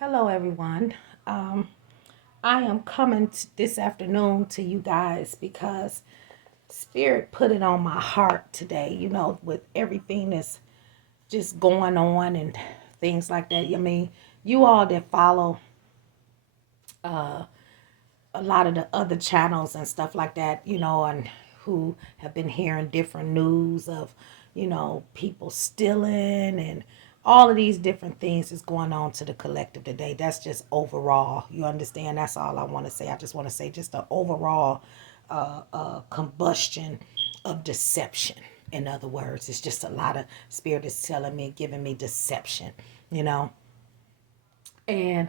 Hello, everyone. Um, I am coming this afternoon to you guys because Spirit put it on my heart today, with everything that's just going on and things like that. I mean, you all that follow a lot of the other channels and stuff like that, and who have been hearing different news of, people stealing and all of these different things is going on to the collective today. That's just overall. You understand? That's all I want to say. I just want to say just the overall combustion of deception. In other words, it's just a lot of spirit is telling me, giving me deception, you know. And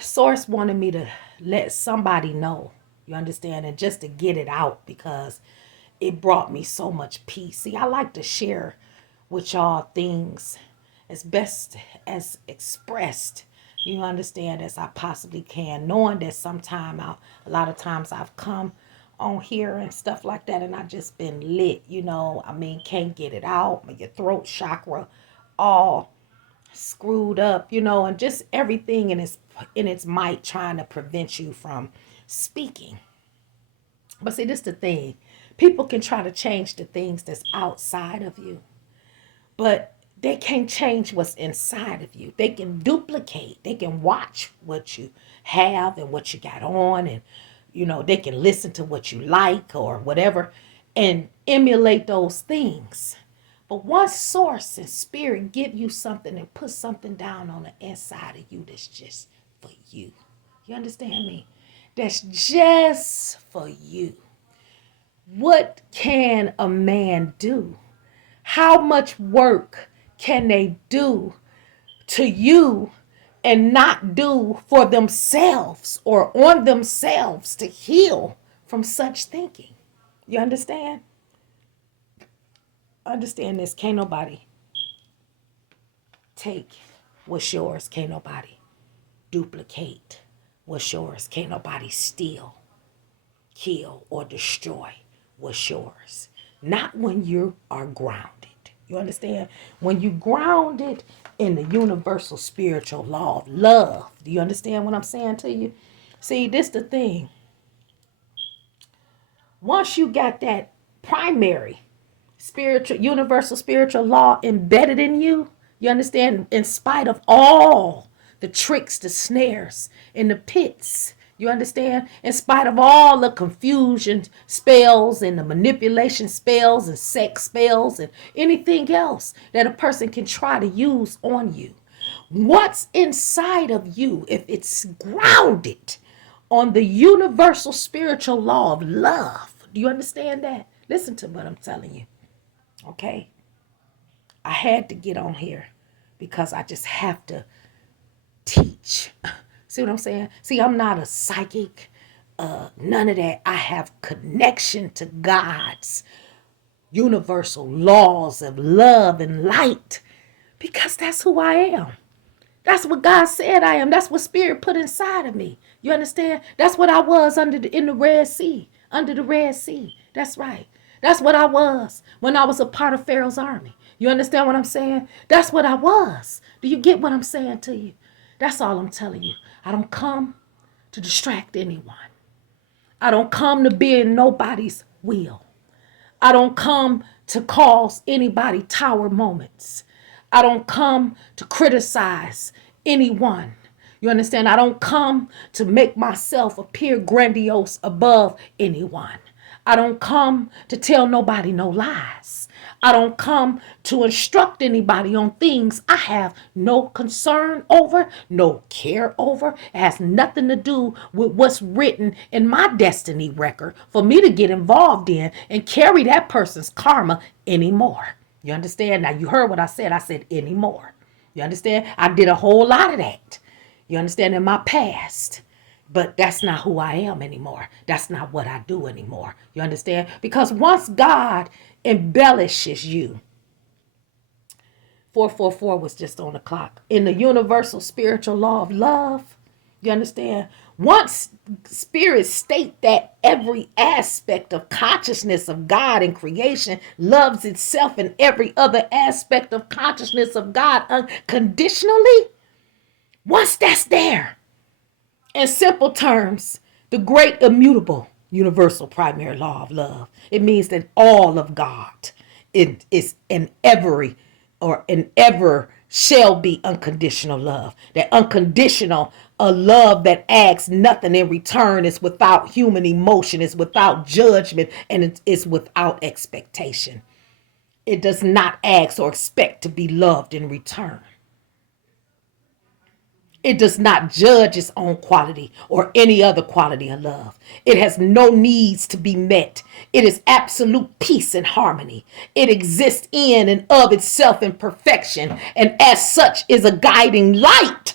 Source wanted me to let somebody know, you understand, and just to get it out because it brought me so much peace. See, I like to share with y'all things as best as expressed, you understand, as I possibly can, knowing that a lot of times I've come on here and stuff like that and I just been lit, I mean, can't get it out, your throat chakra all screwed up, and just everything in its might trying to prevent you from speaking. But see, this is the thing. People can try to change the things that's outside of you, but they can't change what's inside of you. They can duplicate. They can watch what you have and what you got on, and they can listen to what you like or whatever and emulate those things. But once source and spirit give you something and put something down on the inside of you that's just for you. You understand me? That's just for you. What can a man do? How much work can they do to you and not do for themselves or on themselves to heal from such thinking? You understand? Understand this. Can't nobody take what's yours. Can't nobody duplicate what's yours. Can't nobody steal, kill, or destroy what's yours. Not when you are grounded. You understand? When you grounded in the universal spiritual law of love. Do you understand what I'm saying to you? See, this the thing. Once you got that primary spiritual, universal spiritual law embedded in you, you understand, in spite of all the tricks, the snares, and the pits, you understand, in spite of all the confusion spells and the manipulation spells and sex spells and anything else that a person can try to use on you. What's inside of you, if it's grounded on the universal spiritual law of love, do you understand that? Listen to what I'm telling you. Okay? I had to get on here because I just have to teach. See what I'm saying? See, I'm not a psychic, none of that. I have connection to God's universal laws of love and light because that's who I am. That's what God said I am. That's what Spirit put inside of me. You understand? That's what I was in the Red Sea, under the Red Sea. That's right. That's what I was when I was a part of Pharaoh's army. You understand what I'm saying? That's what I was. Do you get what I'm saying to you? That's all I'm telling you. I don't come to distract anyone. I don't come to be in nobody's will. I don't come to cause anybody tower moments. I don't come to criticize anyone. You understand? I don't come to make myself appear grandiose above anyone. I don't come to tell nobody no lies. I don't come to instruct anybody on things I have no concern over, no care over. It has nothing to do with what's written in my destiny record for me to get involved in and carry that person's karma anymore. You understand? Now, you heard what I said. I said anymore. You understand? I did a whole lot of that. You understand? In my past. But that's not who I am anymore. That's not what I do anymore. You understand? Because once God embellishes you, 444 was just on the clock. In the universal spiritual law of love, you understand? Once spirits state that every aspect of consciousness of God and creation loves itself and every other aspect of consciousness of God unconditionally, Once that's there, in simple terms, the great immutable universal primary law of love, it means that all of God is an ever shall be unconditional love. That unconditional, a love that asks nothing in return, is without human emotion, is without judgment, and it is without expectation. It does not ask or expect to be loved in return. It does not judge its own quality or any other quality of love. It has no needs to be met. It is absolute peace and harmony. It exists in and of itself in perfection, and as such is a guiding light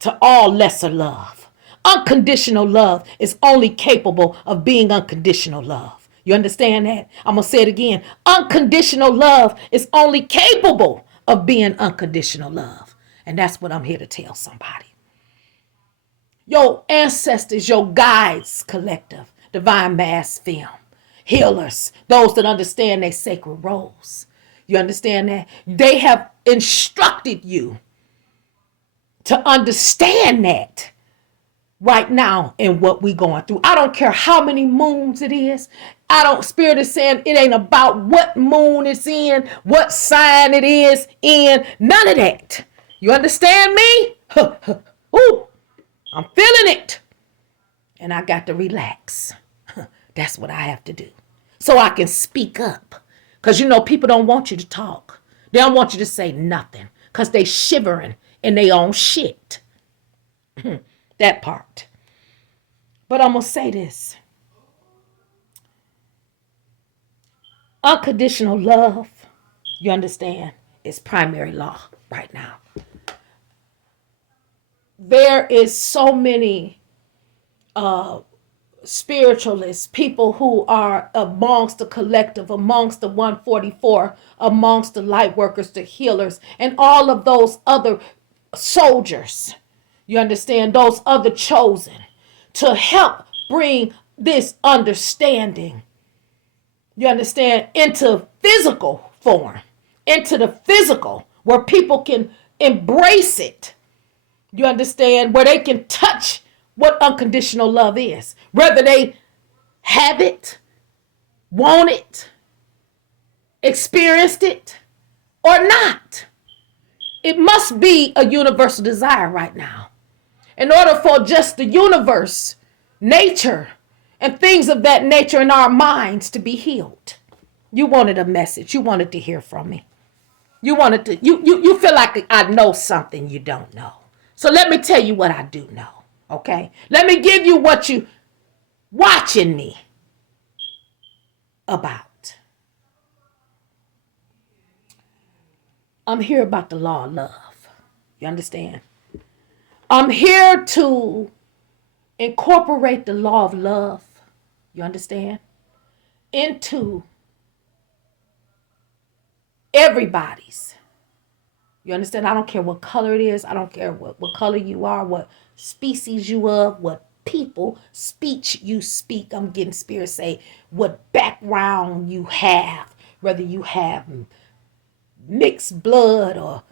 to all lesser love. Unconditional love is only capable of being unconditional love. You understand that? I'm going to say it again. Unconditional love is only capable of being unconditional love. And that's what I'm here to tell somebody. Your ancestors, your guides collective, divine mass film, healers, those that understand their sacred roles. You understand that? They have instructed you to understand that right now in what we're going through. I don't care how many moons it is. Spirit is saying it ain't about what moon it's in, what sign it is in, none of that. You understand me? Ooh, I'm feeling it. And I got to relax. That's what I have to do. So I can speak up. Because people don't want you to talk. They don't want you to say nothing. Because they shivering in their own shit. That part. But I'm going to say this. Unconditional love, you understand, is primary law right now. There is so many spiritualists, people who are amongst the collective, amongst the 144, amongst the light workers, the healers, and all of those other soldiers. You understand? Those other chosen to help bring this understanding, you understand, into physical form, into the physical, where people can embrace it. You understand? Where they can touch what unconditional love is. Whether they have it, want it, experienced it, or not. It must be a universal desire right now. In order for just the universe, nature, and things of that nature in our minds to be healed. You wanted a message. You wanted to hear from me. You wanted to, you feel like I know something you don't know. So let me tell you what I do know, okay? Let me give you what you watching me about. I'm here about the law of love. You understand? I'm here to incorporate the law of love, you understand, into everybody's. You understand? I don't care what color it is. I don't care what color you are, what species you of, what people, speech you speak. I'm getting spirit say what background you have, whether you have mixed blood or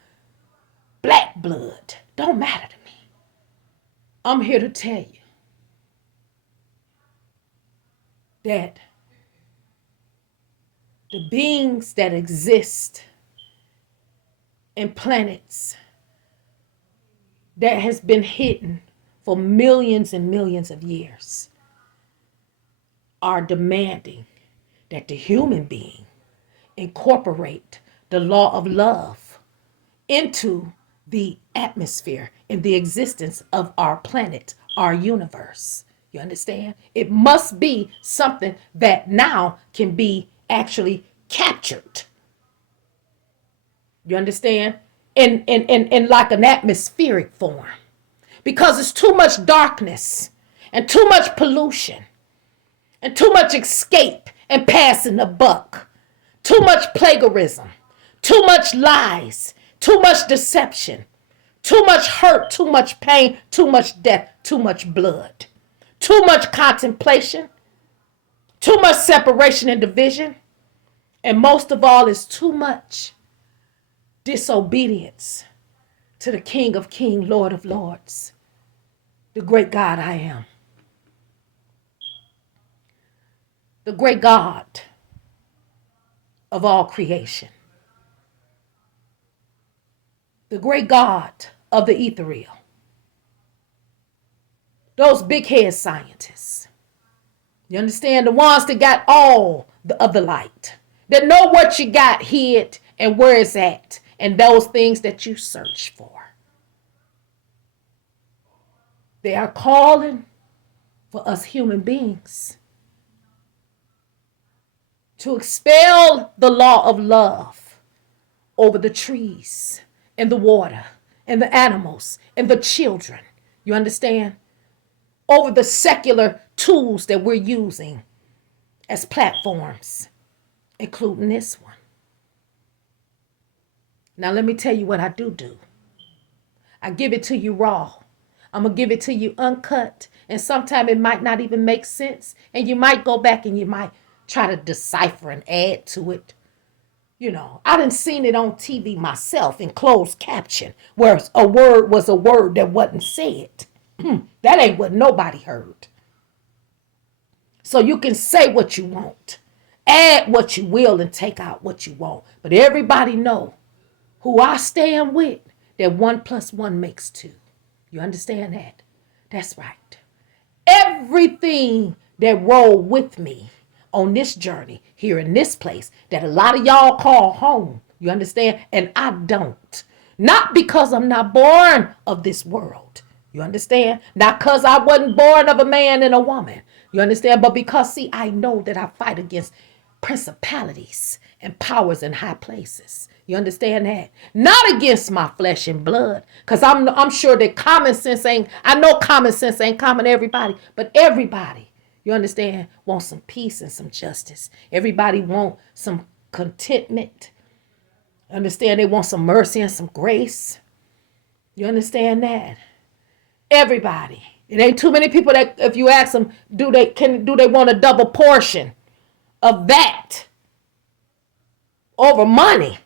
black blood. Don't matter to me. I'm here to tell you that the beings that exist in planets that has been hidden for millions and millions of years are demanding that the human being incorporate the law of love into the atmosphere and the existence of our planet, our universe. You understand? It must be something that now can be actually captured. You understand? In like an atmospheric form. Because it's too much darkness and too much pollution and too much escape and passing the buck. Too much plagiarism, too much lies, too much deception, too much hurt, too much pain, too much death, too much blood, too much contemplation, too much separation and division, and most of all is too much disobedience to the King of Kings, Lord of Lords, the great God I am. The great God of all creation. The great God of the ethereal. Those big head scientists. You understand? The ones that got all of the light. That know what you got hid and where it's at. And those things that you search for. They are calling for us human beings to expel the law of love over the trees and the water and the animals and the children. You understand? Over the secular tools that we're using as platforms, including this one. Now let me tell you what I do. I give it to you raw. I'm going to give it to you uncut. And sometimes it might not even make sense. And you might go back and you might try to decipher and add to it. You know, I done seen it on TV myself in closed caption, where a word was a word that wasn't said. That ain't what nobody heard. So you can say what you want, add what you will, and take out what you want. But everybody know who I stand with, that 1 + 1 makes 2. You understand that? That's right. Everything that rolled with me on this journey here in this place that a lot of y'all call home, you understand? And I don't. Not because I'm not born of this world. You understand? Not because I wasn't born of a man and a woman. You understand? But because, see, I know that I fight against principalities and powers in high places. You understand that? Not against my flesh and blood. Because I'm sure that common sense ain't, I know common sense ain't common to everybody. But everybody, you understand, wants some peace and some justice. Everybody wants some contentment. Understand? They want some mercy and some grace. You understand that? Everybody. It ain't too many people that if you ask them, do they want a double portion of that over money,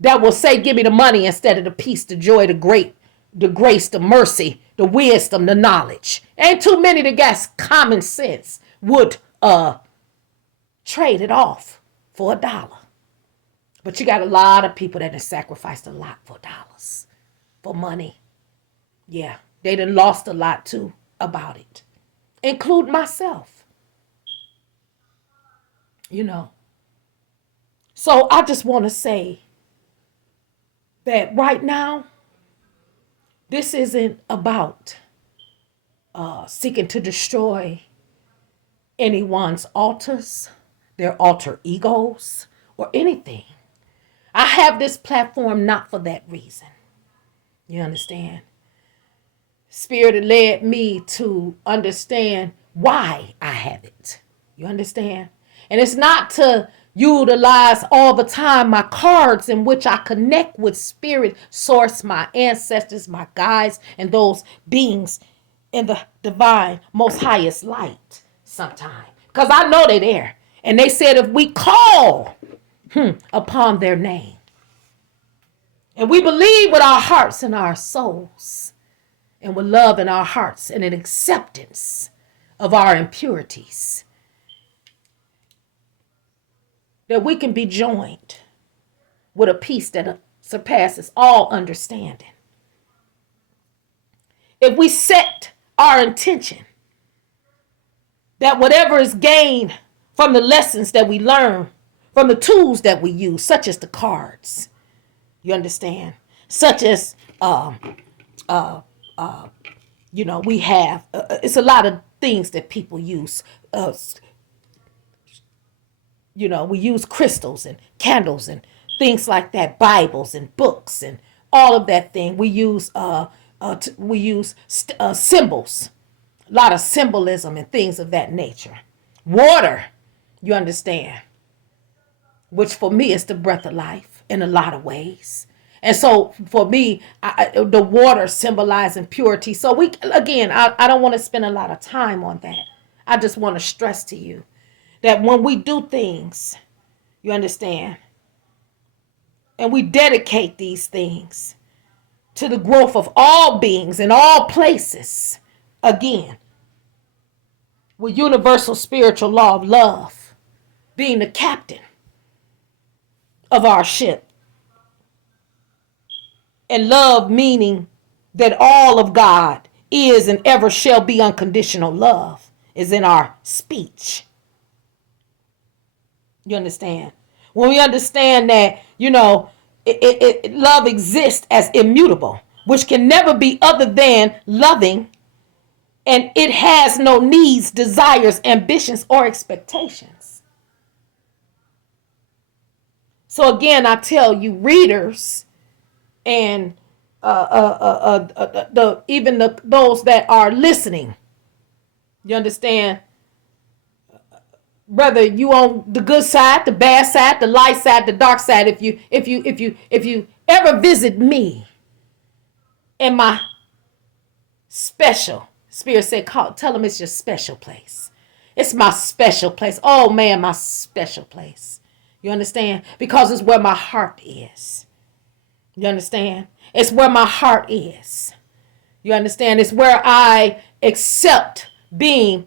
that will say, give me the money instead of the peace, the joy, the grace, the mercy, the wisdom, the knowledge. Ain't too many that got common sense would trade it off for $1. But you got a lot of people that have sacrificed a lot for dollars, for money. Yeah, they done lost a lot too about it, include myself. You know. So I just want to say that right now, this isn't about seeking to destroy anyone's altars, their alter egos, or anything. I have this platform not for that reason. You understand? Spirit led me to understand why I have it. You understand? And it's not to utilize all the time my cards in which I connect with spirit, source, my ancestors, my guides, and those beings in the divine, most highest light sometime. Because I know they're there. And they said if we call upon their name, and we believe with our hearts and our souls, and with love in our hearts and an acceptance of our impurities, that we can be joined with a peace that surpasses all understanding. If we set our intention that whatever is gained from the lessons that we learn, from the tools that we use, such as the cards, you understand, such as we have, it's a lot of things that people use. We use crystals and candles and things like that, Bibles and books and all of that thing. We use symbols, a lot of symbolism and things of that nature. Water, you understand, which for me is the breath of life in a lot of ways. And so for me, the water symbolizing purity. So I don't want to spend a lot of time on that. I just want to stress to you that when we do things, you understand, and we dedicate these things, to the growth of all beings in all places. Again, with universal spiritual law of love being the captain of our ship. And love meaning that all of God is and ever shall be unconditional love is in our speech. You understand? When we understand that, love exists as immutable, which can never be other than loving, and it has no needs, desires, ambitions, or expectations. So again, I tell you, readers, and those that are listening, you understand? Whether you on the good side, the bad side, the light side, the dark side, if you ever visit me in my special, Spirit said, tell them it's your special place. It's my special place. Oh man, my special place. You understand? Because it's where my heart is. You understand? It's where my heart is. You understand? It's where I accept being,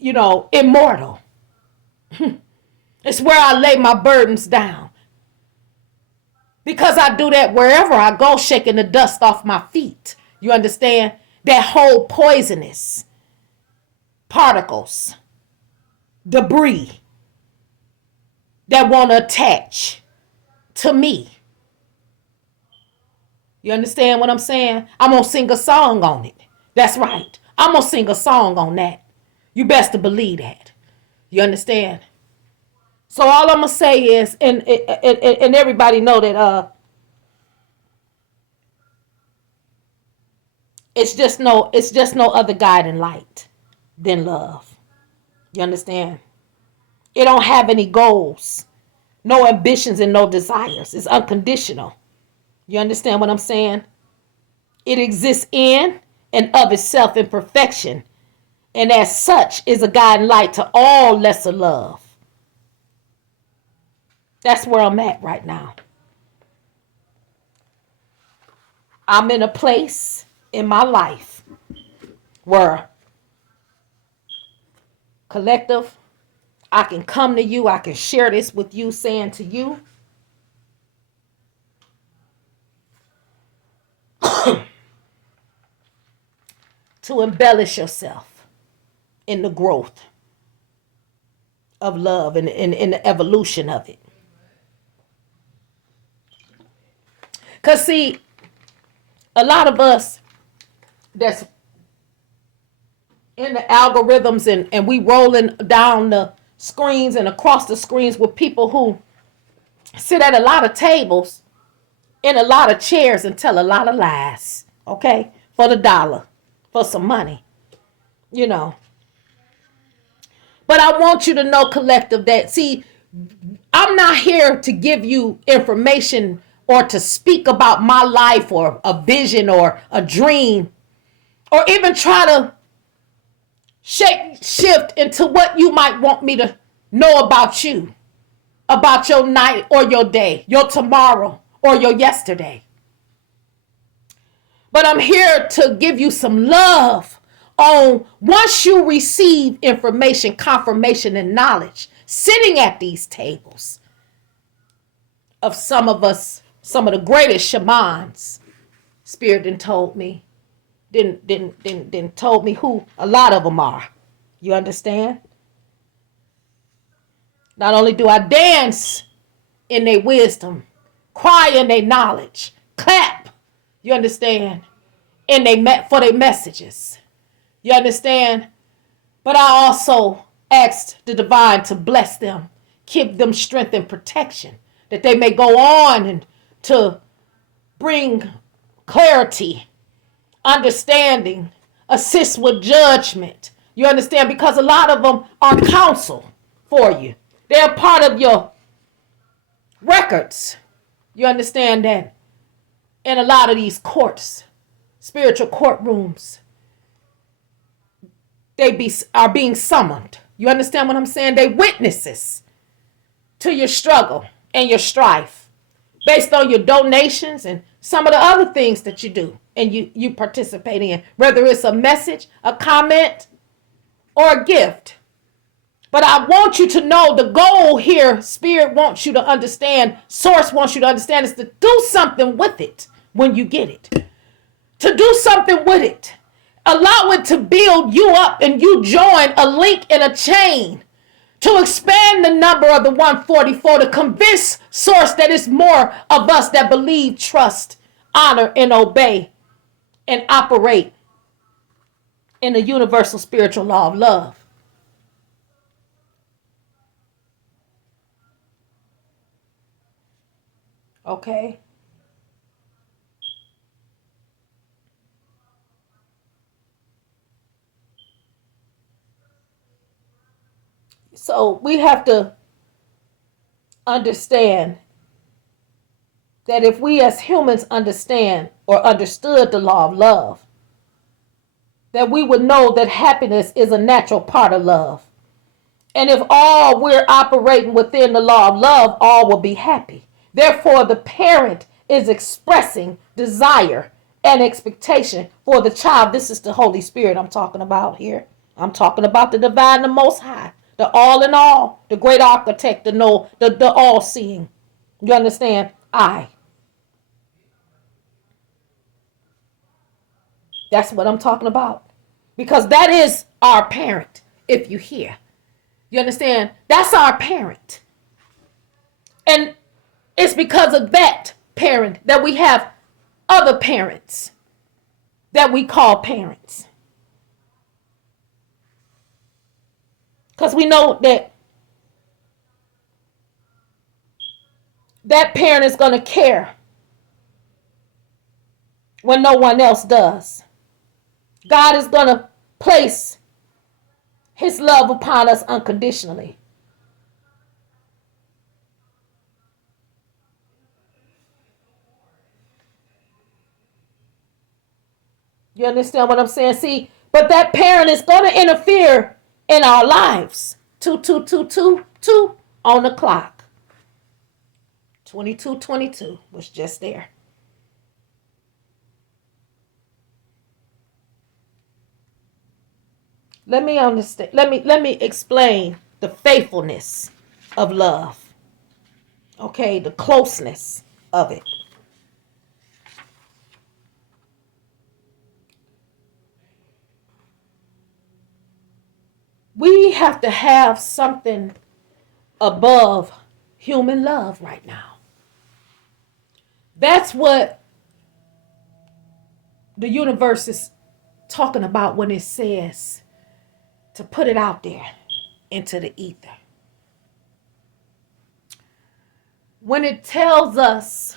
immortal. It's where I lay my burdens down. Because I do that wherever I go, shaking the dust off my feet. You understand? That whole poisonous particles, debris that want to attach to me. You understand what I'm saying? I'm going to sing a song on it. That's right. I'm going to sing a song on that. You best to believe that. You understand? So all I'm going to say is, and everybody know that it's just no other guiding light than love. You understand? It don't have any goals, no ambitions, and no desires. It's unconditional. You understand what I'm saying? It exists in and of itself in perfection, and as such is a guiding light to all lesser love. That's where I'm at right now. I'm in a place in my life where collective, I can come to you, I can share this with you, saying to you, to embellish yourself in the growth of love and in the evolution of it. Because see, a lot of us that's in the algorithms and we rolling down the screens and across the screens with people who sit at a lot of tables in a lot of chairs and tell a lot of lies, okay, for the dollar, for some money, But I want you to know, collective, that, see, I'm not here to give you information or to speak about my life or a vision or a dream or even try to shift into what you might want me to know about you, about your night or your day, your tomorrow or your yesterday. But I'm here to give you some love on once you receive information, confirmation, and knowledge, sitting at these tables of some of us, some of the greatest shamans, Spirit didn't told me, didn't told me who a lot of them are. You understand? Not only do I dance in their wisdom, cry in their knowledge, clap, you understand, for their messages. You understand? But I also asked the divine to bless them, give them strength and protection, that they may go on and to bring clarity, understanding, assist with judgment. You understand? Because a lot of them are counsel for you. They're part of your records. You understand that? In a lot of these courts, spiritual courtrooms, are being summoned. You understand what I'm saying? They witnesses to your struggle and your strife. based on your donations and some of the other things that you do and you participate in, whether it's a message, a comment, or a gift. But I want you to know the goal here, Spirit wants you to understand, Source wants you to understand, is to do something with it when you get it. To do something with it. Allow it to build you up and you join a link in a chain to expand the number of the 144, to convince Source that it's more of us that believe, trust, honor, and obey and operate in the universal spiritual law of love. Okay? So we have to understand that if we as humans understand or understood the law of love, that we would know that happiness is a natural part of love. And if all we're operating within the law of love, all will be happy. Therefore, the parent is expressing desire and expectation for the child. This is the Holy Spirit I'm talking about here. I'm talking about the divine, the most high, the all in all, the great architect, the all seeing. You understand? That's what I'm talking about. Because that is our parent, if you hear. You understand? That's our parent. And it's because of that parent that we have other parents that we call parents. Because we know that that parent is going to care when no one else does. God is going to place his love upon us unconditionally. You understand what I'm saying? See, but that parent is going to interfere in our lives. 2222 on the clock. 2222 was just there. Let me understand. Let me explain the faithfulness of love. Okay, the closeness of it. We have to have something above human love right now. That's what the universe is talking about when it says to put it out there into the ether. When it tells us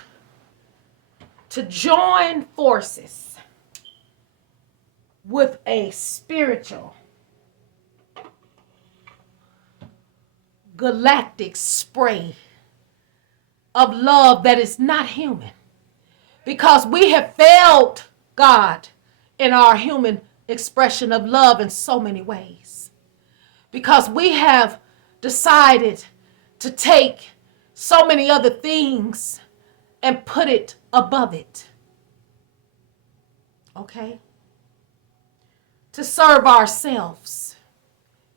to join forces with a spiritual, galactic spray of love that is not human, because we have failed God in our human expression of love in so many ways, because we have decided to take so many other things and put it above it. Okay? To serve ourselves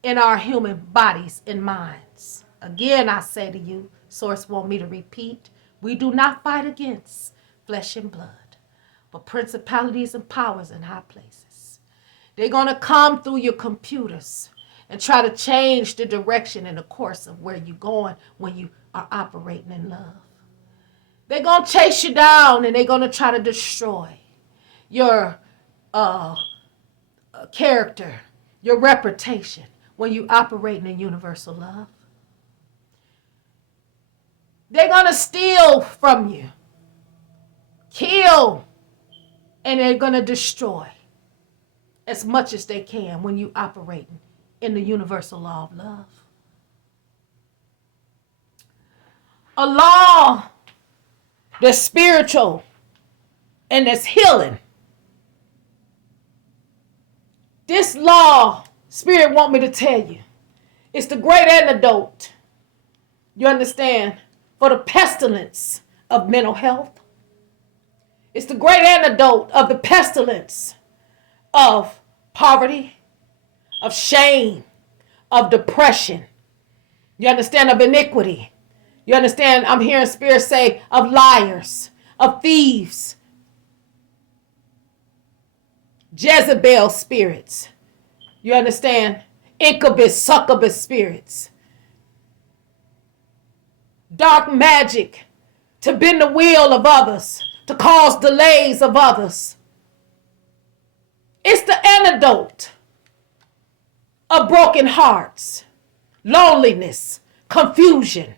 in our human bodies and minds. Again, I say to you, Source want me to repeat, we do not fight against flesh and blood, but principalities and powers in high places. They're going to come through your computers and try to change the direction and the course of where you're going when you are operating in love. They're going to chase you down and they're going to try to destroy your character, your reputation when you operate in universal love. They're going to steal from you, kill, and they're going to destroy as much as they can when you operate in the universal law of love. A law that's spiritual and that's healing. This law, Spirit want me to tell you, it's the great antidote, you understand, for the pestilence of mental health. It's the great antidote of the pestilence of poverty, of shame, of depression. You understand? Of iniquity. You understand? I'm hearing Spirit say of liars, of thieves, Jezebel spirits. You understand? Incubus, succubus spirits. Dark magic to bend the will of others, to cause delays of others. It's the antidote of broken hearts, loneliness, confusion.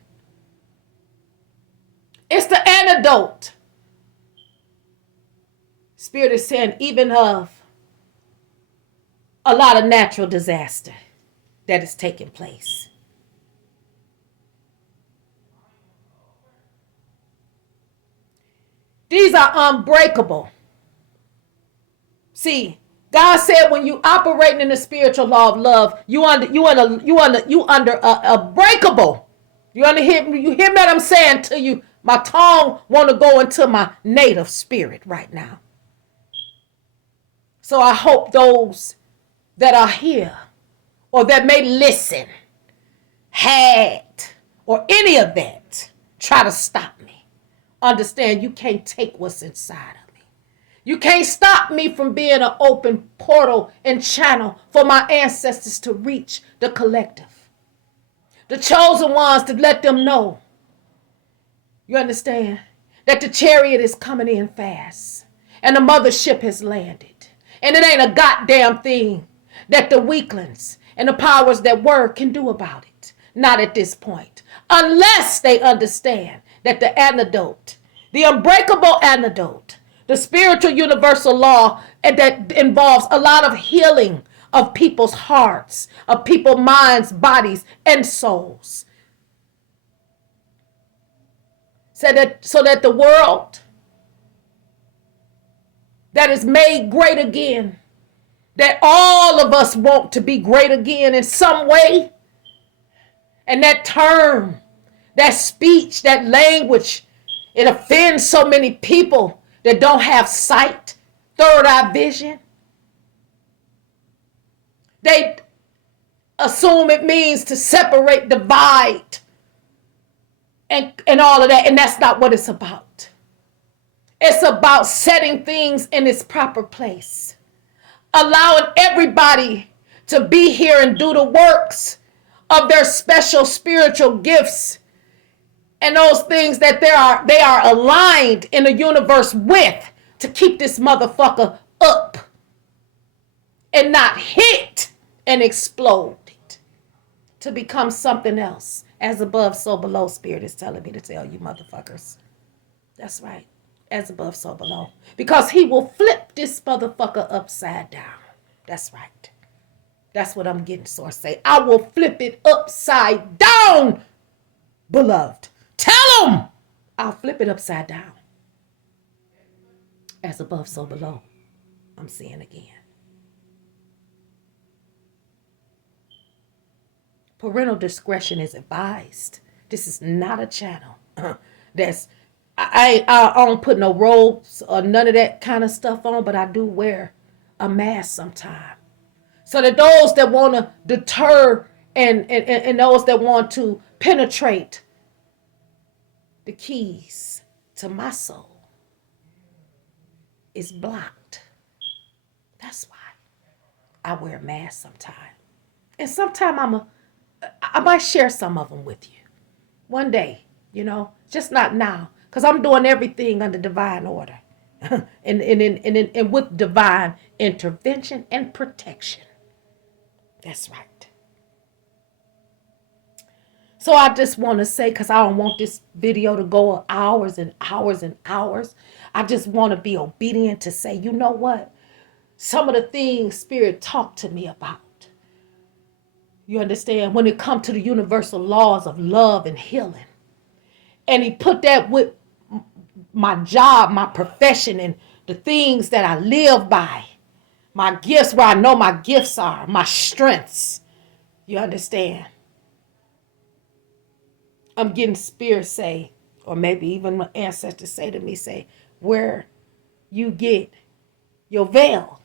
It's the antidote. Spirit is saying even of a lot of natural disaster that is taking place. These are unbreakable. See, God said when you operating in the spiritual law of love, you under a breakable. You hear what I'm saying to you? My tongue want to go into my native spirit right now. So I hope those that are here or that may listen had or any of that try to stop me. Understand you can't take what's inside of me. You can't stop me from being an open portal and channel for my ancestors to reach the collective. The chosen ones, to let them know. You understand? That the chariot is coming in fast. And the mothership has landed. And it ain't a goddamn thing that the weaklings and the powers that were can do about it. Not at this point. Unless they understand that the antidote, the unbreakable antidote, the spiritual universal law that involves a lot of healing of people's hearts, of people's minds, bodies, and souls. So that the world that is made great again, that all of us want to be great again in some way. And that term, that speech, that language, it offends so many people that don't have sight, third eye vision. They assume it means to separate, divide, and all of that. And that's not what it's about. It's about setting things in its proper place. Allowing everybody to be here and do the works of their special spiritual gifts and those things that they are aligned in the universe with to keep this motherfucker up and not hit and explode it to become something else. As above, so below, Spirit is telling me to tell you motherfuckers. That's right. As above, so below. Because he will flip this motherfucker upside down. That's right. That's what I'm getting, Source say. I will flip it upside down, beloved. Tell him I'll flip it upside down. As above, so below. I'm seeing again. Parental discretion is advised. This is not a channel that's I don't put no robes or none of that kind of stuff on, but I do wear a mask sometime. So that those that want to deter and those that want to penetrate the keys to my soul is blocked. That's why I wear a mask sometime. And sometime I might share some of them with you. One day, just not now. Because I'm doing everything under divine order. and with divine intervention and protection. That's right. So I just want to say, because I don't want this video to go hours and hours and hours. I just want to be obedient to say, you know what? Some of the things Spirit talked to me about. You understand? When it comes to the universal laws of love and healing. And he put that with my job, my profession, and the things that I live by. My gifts, where I know my gifts are, my strengths. You understand? I'm getting Spirit say, Or maybe even my ancestors say to me, say, where you get your veil.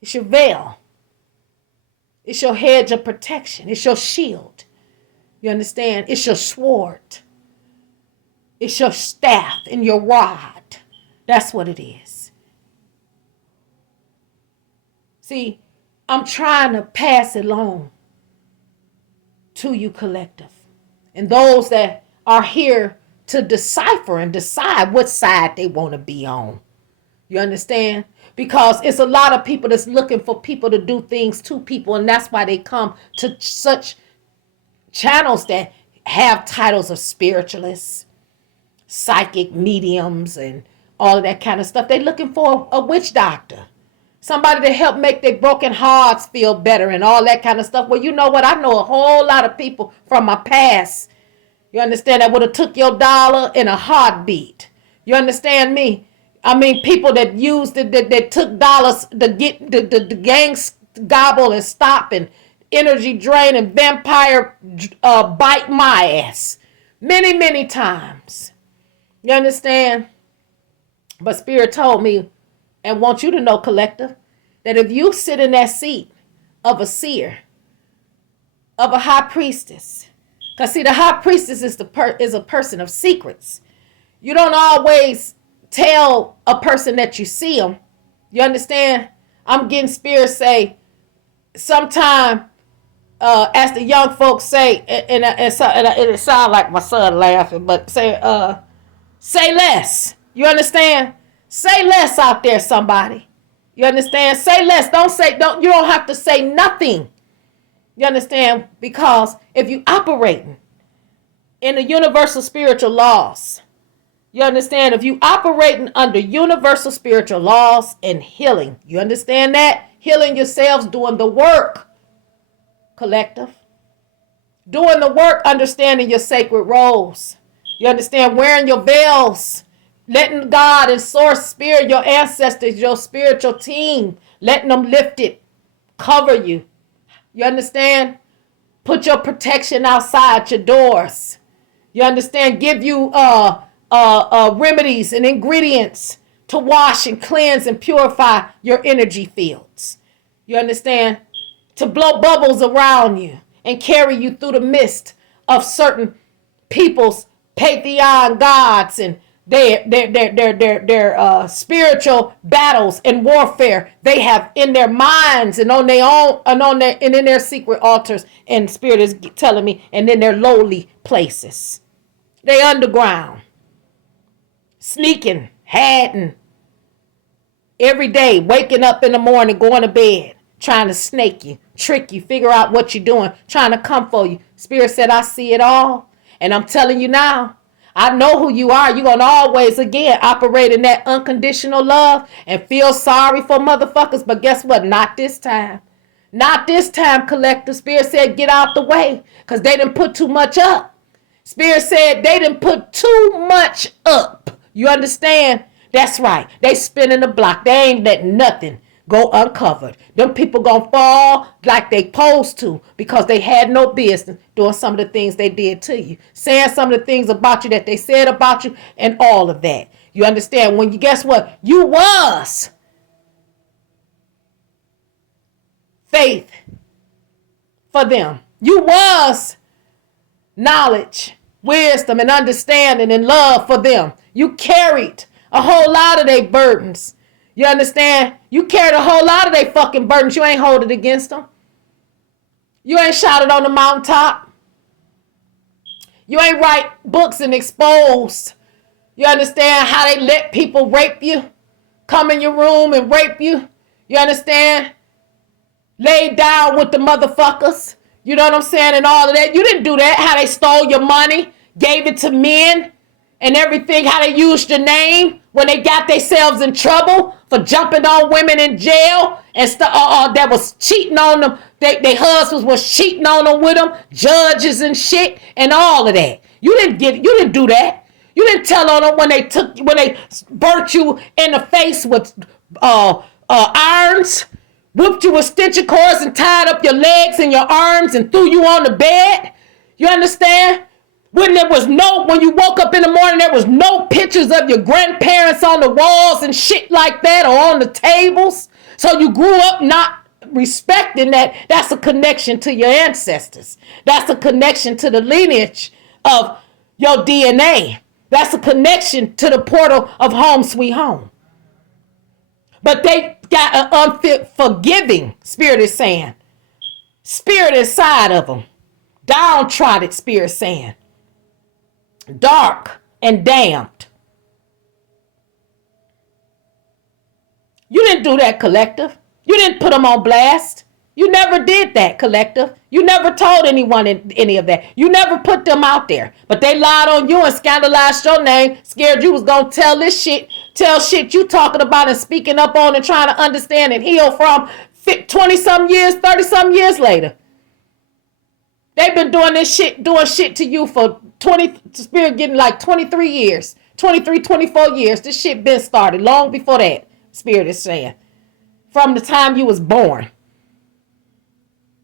It's your veil. It's your hedge of protection. It's your shield. You understand? It's your sword. It's your staff and your rod. That's what it is. See, I'm trying to pass it along to you, collective. And those that are here to decipher and decide what side they want to be on. You understand? Because it's a lot of people that's looking for people to do things to people, and that's why they come to such channels that have titles of spiritualists, psychic mediums, and all of that kind of stuff. They're looking for a witch doctor, somebody to help make their broken hearts feel better and all that kind of stuff. Well, you know what? I know a whole lot of people from my past. You understand? That would have took your dollar in a heartbeat. You understand me? I mean, people that used it, that took dollars to get the gangs gobble and stop and energy drain and vampire bite my ass many, many times. You understand? But Spirit told me and want you to know, collective, that if you sit in that seat of a seer, of a high priestess, because see, the high priestess is a person of secrets. You don't always tell a person that you see them. You understand? I'm getting Spirit say, sometime, as the young folks say, and it sounds like my son laughing, but say less. You understand? Say less out there, somebody. You understand? Say less. You don't have to say nothing. You understand? Because if you operating in the universal spiritual laws, you understand? If you operating under universal spiritual laws and healing, you understand that? Healing yourselves, doing the work, collective. Doing the work, understanding your sacred roles. You understand? Wearing your veils. Letting God and Source Spirit, your ancestors, your spiritual team, letting them lift it, cover you. You understand? Put your protection outside your doors. You understand? Give you remedies and ingredients to wash and cleanse and purify your energy fields. You understand? To blow bubbles around you and carry you through the mist of certain people's pantheon gods and their spiritual battles and warfare they have in their minds and on their own and in their secret altars. And Spirit is telling me, and in their lowly places, they underground, sneaking, hiding, every day, waking up in the morning, going to bed, trying to snake you, trick you, figure out what you're doing, trying to come for you. Spirit said, I see it all, and I'm telling you now. I know who you are. You're going to always, again, operate in that unconditional love and feel sorry for motherfuckers. But guess what? Not this time. Not this time, collective. Spirit said, get out the way because they didn't put too much up. Spirit said they didn't put too much up. You understand? That's right. They spinning the block. They ain't letting nothing go uncovered. Them people gonna fall like they supposed to because they had no business doing some of the things they did to you, saying some of the things about you that they said about you, and all of that. You understand? When you guess what? You was faith for them. You was knowledge, wisdom, and understanding and love for them. You carried a whole lot of their burdens. You understand? You carried a whole lot of their fucking burdens. You ain't hold it against them. You ain't shouted on the mountaintop. You ain't write books and exposed. You understand how they let people rape you? Come in your room and rape you. You understand? Lay down with the motherfuckers. You know what I'm saying? And all of that. You didn't do that. How they stole your money, gave it to men and everything. How they used your name when they got themselves in trouble for jumping on women in jail and stuff that was cheating on them. Their husbands was cheating on them with them, judges and shit and all of that. You didn't do that. You didn't tell on them when they burnt you in the face with irons, whooped you with stitching cords and tied up your legs and your arms and threw you on the bed. You understand? When when you woke up in the morning, there was no pictures of your grandparents on the walls and shit like that or on the tables. So you grew up not respecting that. That's a connection to your ancestors. That's a connection to the lineage of your DNA. That's a connection to the portal of home sweet home. But they got an unforgiving spirit is saying. Spirit inside of them. Downtrodden spirit saying. Dark and damned. You didn't do that, collective. You didn't put them on blast. You never did that, collective. You never told anyone any of that. You never put them out there. But they lied on you and scandalized your name, scared you was going to tell shit you talking about and speaking up on and trying to understand and heal from 20-some years, 30-some years later. They've been doing shit to you for Spirit getting like 23 years, 23, 24 years. This shit been started long before that, Spirit is saying. From the time you was born.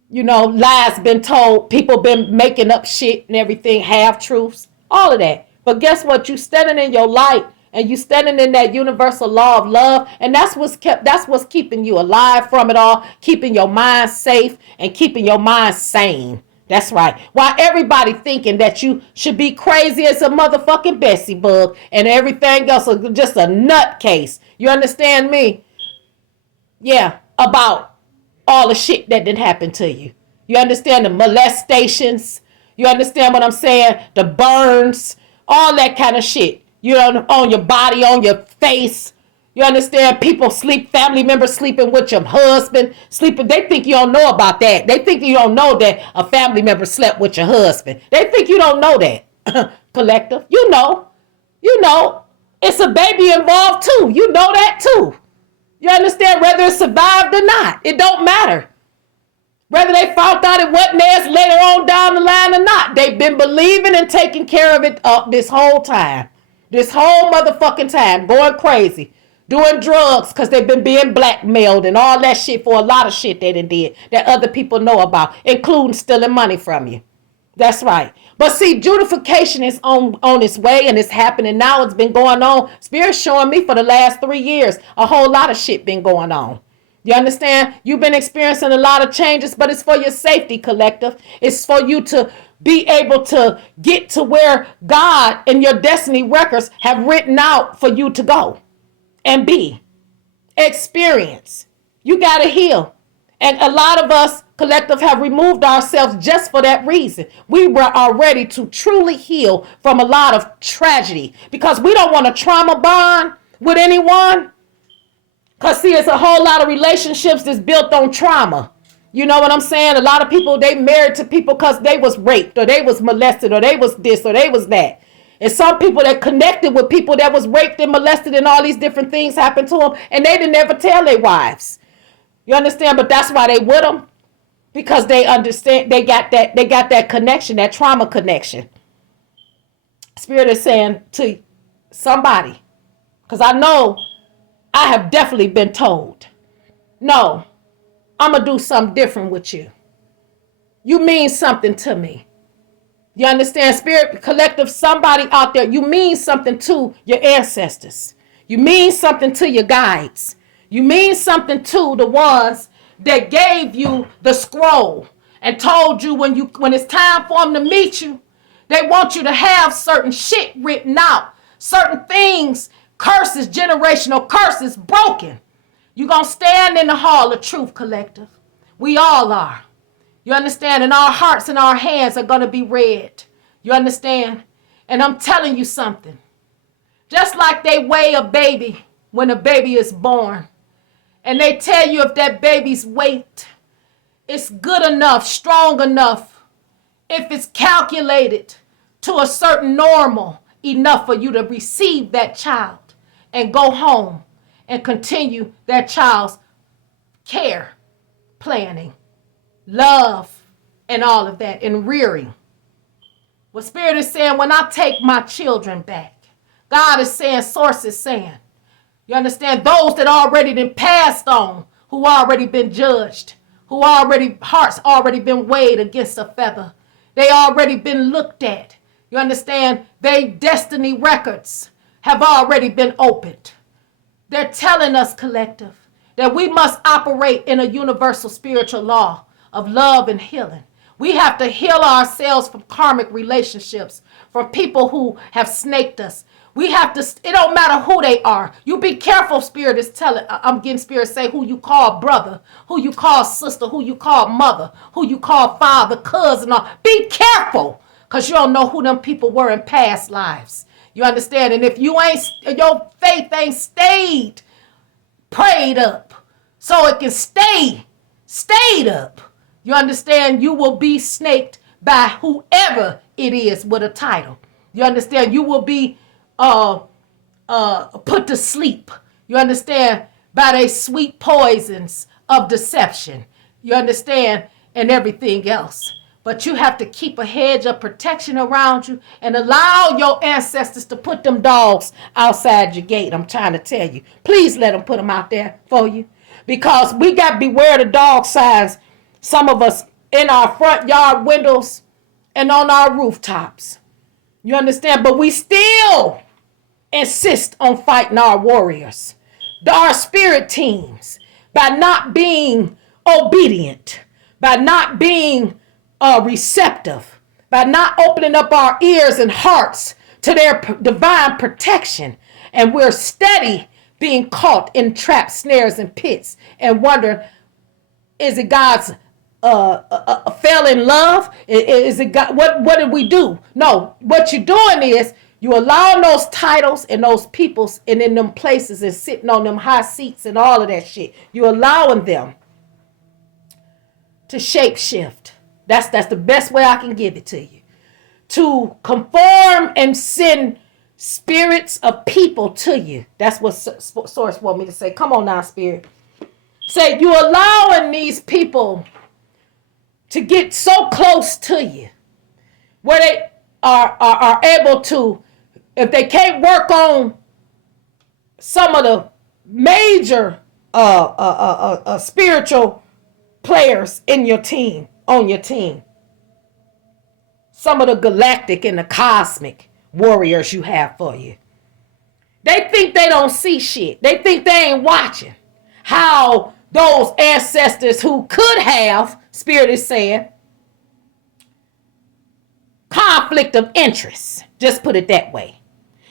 You know, lies been told, people been making up shit and everything, half-truths, all of that. But guess what? You standing in your light and you standing in that universal law of love, and that's what's keeping you alive from it all, keeping your mind safe and keeping your mind sane. That's right. While everybody thinking that you should be crazy as a motherfucking Bessie bug and everything else is just a nutcase. You understand me? Yeah, about all the shit that didn't happen to you. You understand the molestations? You understand what I'm saying? The burns, all that kind of shit. You know, on your body, on your face. You understand? People family members sleeping with your husband, sleeping. They think you don't know about that. They think you don't know that a family member slept with your husband. They think you don't know that, collective. You know, it's a baby involved too. You know that too. You understand? Whether it survived or not, it don't matter. Whether they found out it wasn't theirs later on down the line or not, they've been believing and taking care of it this whole time. This whole motherfucking time, going crazy. Doing drugs because they've been being blackmailed and all that shit for a lot of shit they did that other people know about, including stealing money from you. That's right. But see, judification is on its way and it's happening now. It's been going on. Spirit's showing me for the last 3 years, a whole lot of shit been going on. You understand? You've been experiencing a lot of changes, but it's for your safety, collective. It's for you to be able to get to where God and your destiny records have written out for you to go. And be. Experience. You got to heal. And a lot of us, collective, have removed ourselves just for that reason. We are ready to truly heal from a lot of tragedy. Because we don't want a trauma bond with anyone. Because, see, it's a whole lot of relationships that's built on trauma. You know what I'm saying? A lot of people, they married to people because they was raped or they was molested or they was this or they was that. And some people that connected with people that was raped and molested and all these different things happened to them. And they didn't ever tell their wives. You understand? But that's why they with them. Because they understand, they got that connection, that trauma connection. Spirit is saying to somebody, because I know I have definitely been told, no, I'm going to do something different with you. You mean something to me. You understand? Spirit collective, somebody out there, you mean something to your ancestors. You mean something to your guides. You mean something to the ones that gave you the scroll and told you when it's time for them to meet you, they want you to have certain shit written out. Certain things, curses, generational curses broken. You're going to stand in the hall of truth, collective. We all are. You understand? And our hearts and our hands are going to be red. You understand? And I'm telling you something. Just like they weigh a baby when a baby is born. And they tell you if that baby's weight is good enough, strong enough, if it's calculated to a certain normal enough for you to receive that child and go home and continue that child's care, planning, love, and all of that, and rearing. What Spirit is saying, when I take my children back, God is saying, Source is saying, you understand, those that already been passed on, who already been judged, who already, hearts already been weighed against a feather. They already been looked at. You understand? They destiny records have already been opened. They're telling us, collective, that we must operate in a universal spiritual law of love and healing. We have to heal ourselves from karmic relationships, from people who have snaked us. We have to, it don't matter who they are. You be careful, Spirit is telling, I'm getting Spirit say who you call brother, who you call sister, who you call mother, who you call father, cousin. Be careful, because you don't know who them people were in past lives. You understand? And if you ain't, your faith ain't stayed prayed up so it can stayed up, you understand, you will be snaked by whoever it is with a title. You understand? You will be put to sleep. You understand? By their sweet poisons of deception. You understand? And everything else. But you have to keep a hedge of protection around you and allow your ancestors to put them dogs outside your gate. I'm trying to tell you. Please let them put them out there for you. Because we got to beware the dog signs. Some of us in our front yard windows and on our rooftops. You understand? But we still insist on fighting our warriors, our spirit teams, by not being obedient, by not being receptive, by not opening up our ears and hearts to their divine protection. And we're steady being caught in traps, snares, and pits and wondering, is it God's failing love? Is it God? What did we do? No, what you're doing is you allowing those titles and those peoples and in them places and sitting on them high seats and all of that shit. You're allowing them to shape shift. That's the best way I can give it to you. To conform and send spirits of people to you. That's what Source want me to say. Come on now, Spirit. Say you allowing these people to get so close to you where they are able to, if they can't work on some of the major spiritual players in your team, on your team, some of the galactic and the cosmic warriors you have for you, they think they don't see shit. They think they ain't watching how those ancestors who could have, Spirit is saying, conflict of interest. Just put it that way.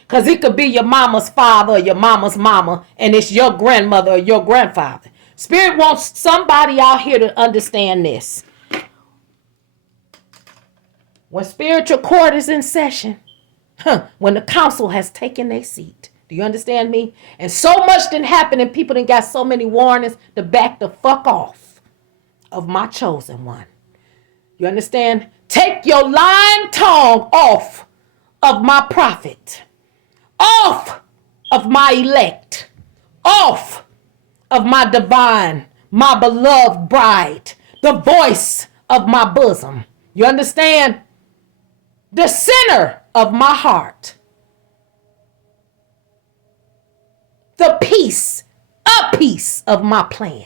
Because it could be your mama's father or your mama's mama, and it's your grandmother or your grandfather. Spirit wants somebody out here to understand this. When spiritual court is in session, when the council has taken their seat, do you understand me? And so much didn't happen and people done got so many warnings to back the fuck off of my chosen one. You understand? Take your lying tongue off of my prophet, off of my elect, off of my divine, my beloved bride, the voice of my bosom. You understand? The center of my heart. The piece, a piece of my plan.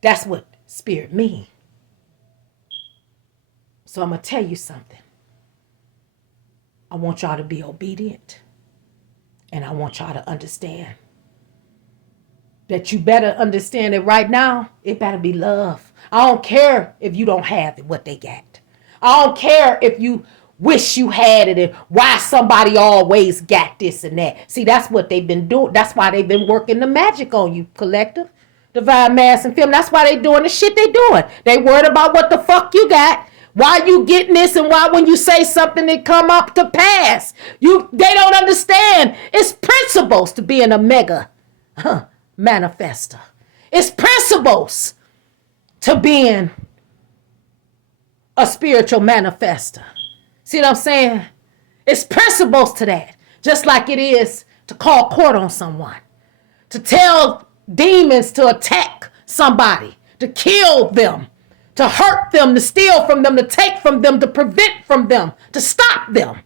That's what Spirit means. So I'm going to tell you something. I want y'all to be obedient. And I want y'all to understand that you better understand it right now. It better be love. I don't care if you don't have it, what they got. I don't care if you wish you had it and why somebody always got this and that. See, that's what they've been doing. That's why they've been working the magic on you, collective. Divine Mass and Film. That's why they doing the shit they doing. They worried about what the fuck you got. Why you getting this and why when you say something it come up to pass. They don't understand. It's principles to be an omega manifester. It's principles to being a spiritual manifester. See what I'm saying? It's principles to that. Just like it is to call court on someone. To tell demons to attack somebody. To kill them. To hurt them. To steal from them. To take from them. To prevent from them. To stop them.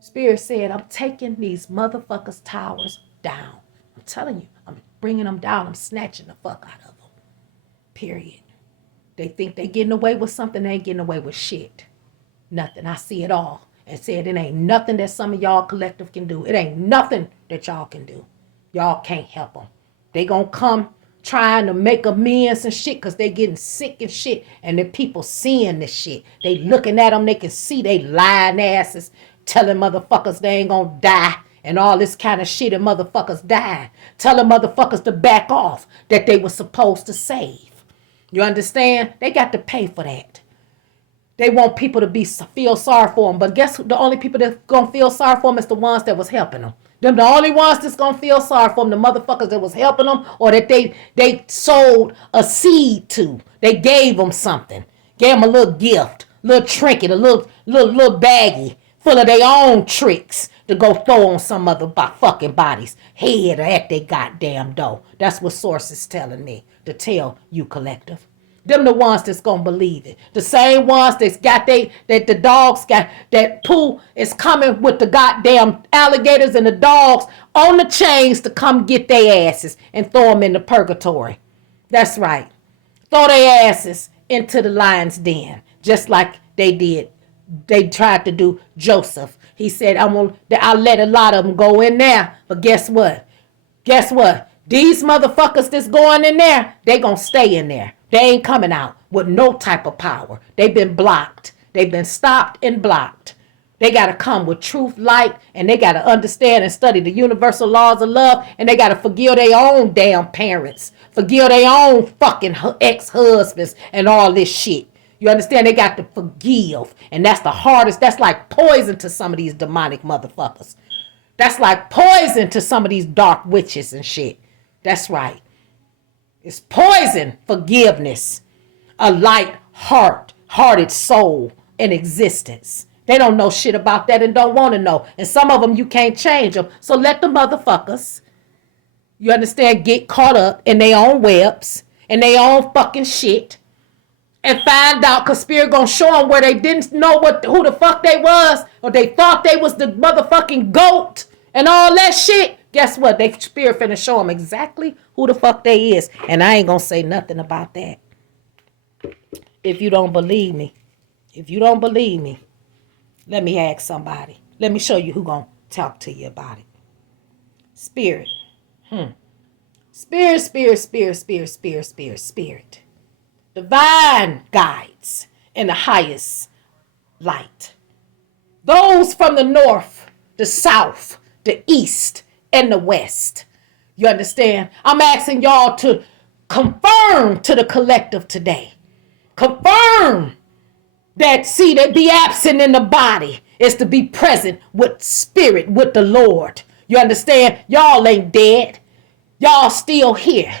Spirit said, I'm taking these motherfuckers' towers down. I'm telling you. I'm bringing them down. I'm snatching the fuck out of them. Period. They think they getting away with something. They ain't getting away with shit. Nothing. I see it all. And said it ain't nothing that some of y'all collective can do. It ain't nothing that y'all can do. Y'all can't help them. They gonna come trying to make amends and shit because they getting sick and shit. And the people seeing this shit. They looking at them. They can see they lying asses telling motherfuckers they ain't gonna die and all this kind of shit, and motherfuckers dying. Telling motherfuckers to back off that they were supposed to save. You understand? They got to pay for that. They want people to feel sorry for them. But guess who? The only people that's going to feel sorry for them is the ones that was helping them. Them the only ones that's going to feel sorry for them, the motherfuckers that was helping them or that they sold a seed to. They gave them something. Gave them a little gift, little trinket, a little baggie full of their own tricks to go throw on some other fucking body's head or at their goddamn door. That's what sources telling me to tell you collective. Them the ones that's gonna believe it. The same ones that's got that the dogs got, that Pooh is coming with the goddamn alligators and the dogs on the chains to come get their asses and throw them in the purgatory. That's right. Throw their asses into the lion's den, just like they did. They tried to do Joseph. He said, I'll let a lot of them go in there. But guess what? These motherfuckers that's going in there, they gonna stay in there. They ain't coming out with no type of power. They've been blocked. They've been stopped and blocked. They got to come with truth, light, and they got to understand and study the universal laws of love, and they got to forgive their own damn parents, forgive their own fucking ex-husbands and all this shit. You understand? They got to forgive, and that's the hardest. That's like poison to some of these demonic motherfuckers. That's like poison to some of these dark witches and shit. That's right. It's poison, forgiveness, a light hearted soul in existence. They don't know shit about that and don't want to know. And some of them, you can't change them. So let the motherfuckers, you understand, get caught up in their own webs and their own fucking shit and find out, because Spirit gonna show them where they didn't know who the fuck they was, or they thought they was the motherfucking goat and all that shit. Guess what? They Spirit finna show them exactly who the fuck they is. And I ain't gonna say nothing about that. If you don't believe me, let me ask somebody. Let me show you who gonna talk to you about it. Spirit. Spirit. Divine guides in the highest light. Those from the north, the south, the east, and the west. You understand? I'm asking y'all to confirm to the collective today. Confirm that, that be absent in the body is to be present with spirit, with the Lord. You understand? Y'all ain't dead. Y'all still here.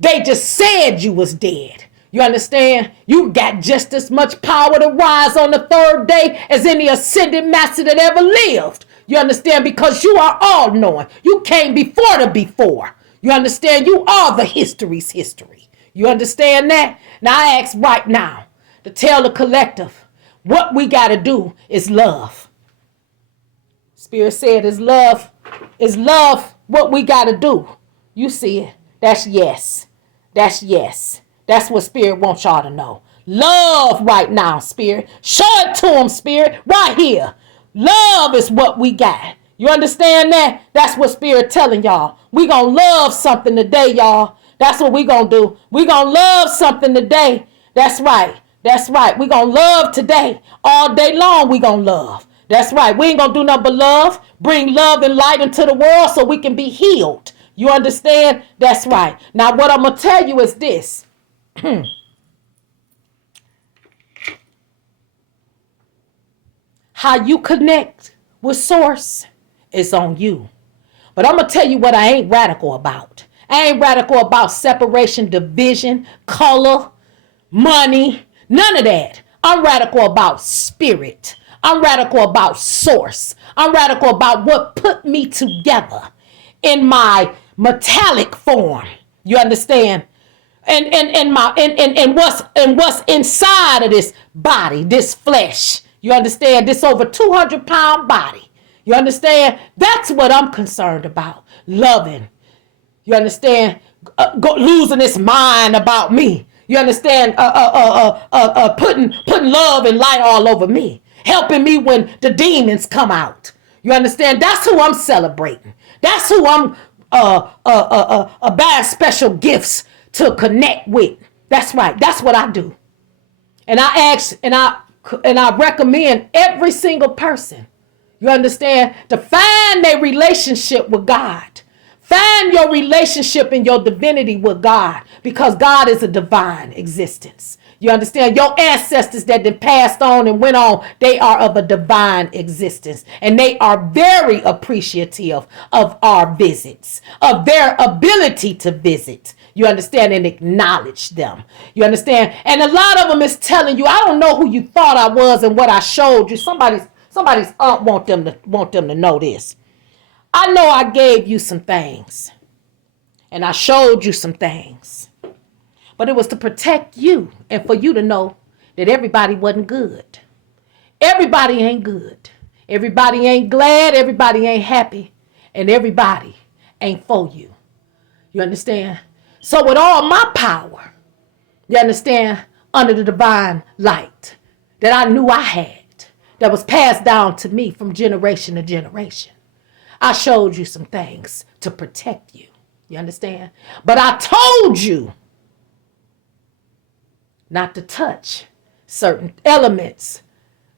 They just said you was dead. You understand? You got just as much power to rise on the third day as any ascended master that ever lived. You understand? Because you are all knowing. You came before the before. You understand? You are the history's history. You understand that? Now I ask right now to tell the collective what we got to do is love. Spirit said is love what we got to do. You see it. That's yes. That's yes. That's what Spirit wants y'all to know. Love right now, Spirit. Show it to them, Spirit, right here. Love is what we got. You understand that? That's what Spirit telling y'all. We gonna love something today, y'all. That's what we gonna do. We gonna love something today. That's right. That's right. We gonna love today. All day long we gonna love. That's right. We ain't gonna do nothing but love. Bring love and light into the world so we can be healed. You understand? That's right. Now what I'm gonna tell you is this. How you connect with Source is on you. But I'm going to tell you what I ain't radical about. I ain't radical about separation, division, color, money, none of that. I'm radical about spirit. I'm radical about Source. I'm radical about what put me together in my metallic form. You understand? And what's inside of this body, this flesh. You understand? This over 200-pound body. You understand? That's what I'm concerned about. Loving. You understand? Losing its mind about me. You understand? Putting love and light all over me, helping me when the demons come out. You understand? That's who I'm celebrating. That's who I'm buying special gifts to connect with. That's right. That's what I do. And I ask and I recommend every single person, you understand, to find their relationship with God. Find your relationship and your divinity with God, because God is a divine existence. You understand? Your ancestors that then passed on and went on, they are of a divine existence. And they are very appreciative of our visits, of their ability to visit. You understand? And acknowledge them. You understand? And a lot of them is telling you, I don't know who you thought I was and what I showed you. Somebody's aunt want them to know this. I know I gave you some things. And I showed you some things. But it was to protect you and for you to know that everybody wasn't good. Everybody ain't good. Everybody ain't glad. Everybody ain't happy. And everybody ain't for you. You understand? So with all my power, you understand, under the divine light that I knew I had, that was passed down to me from generation to generation, I showed you some things to protect you. You understand? But I told you not to touch certain elements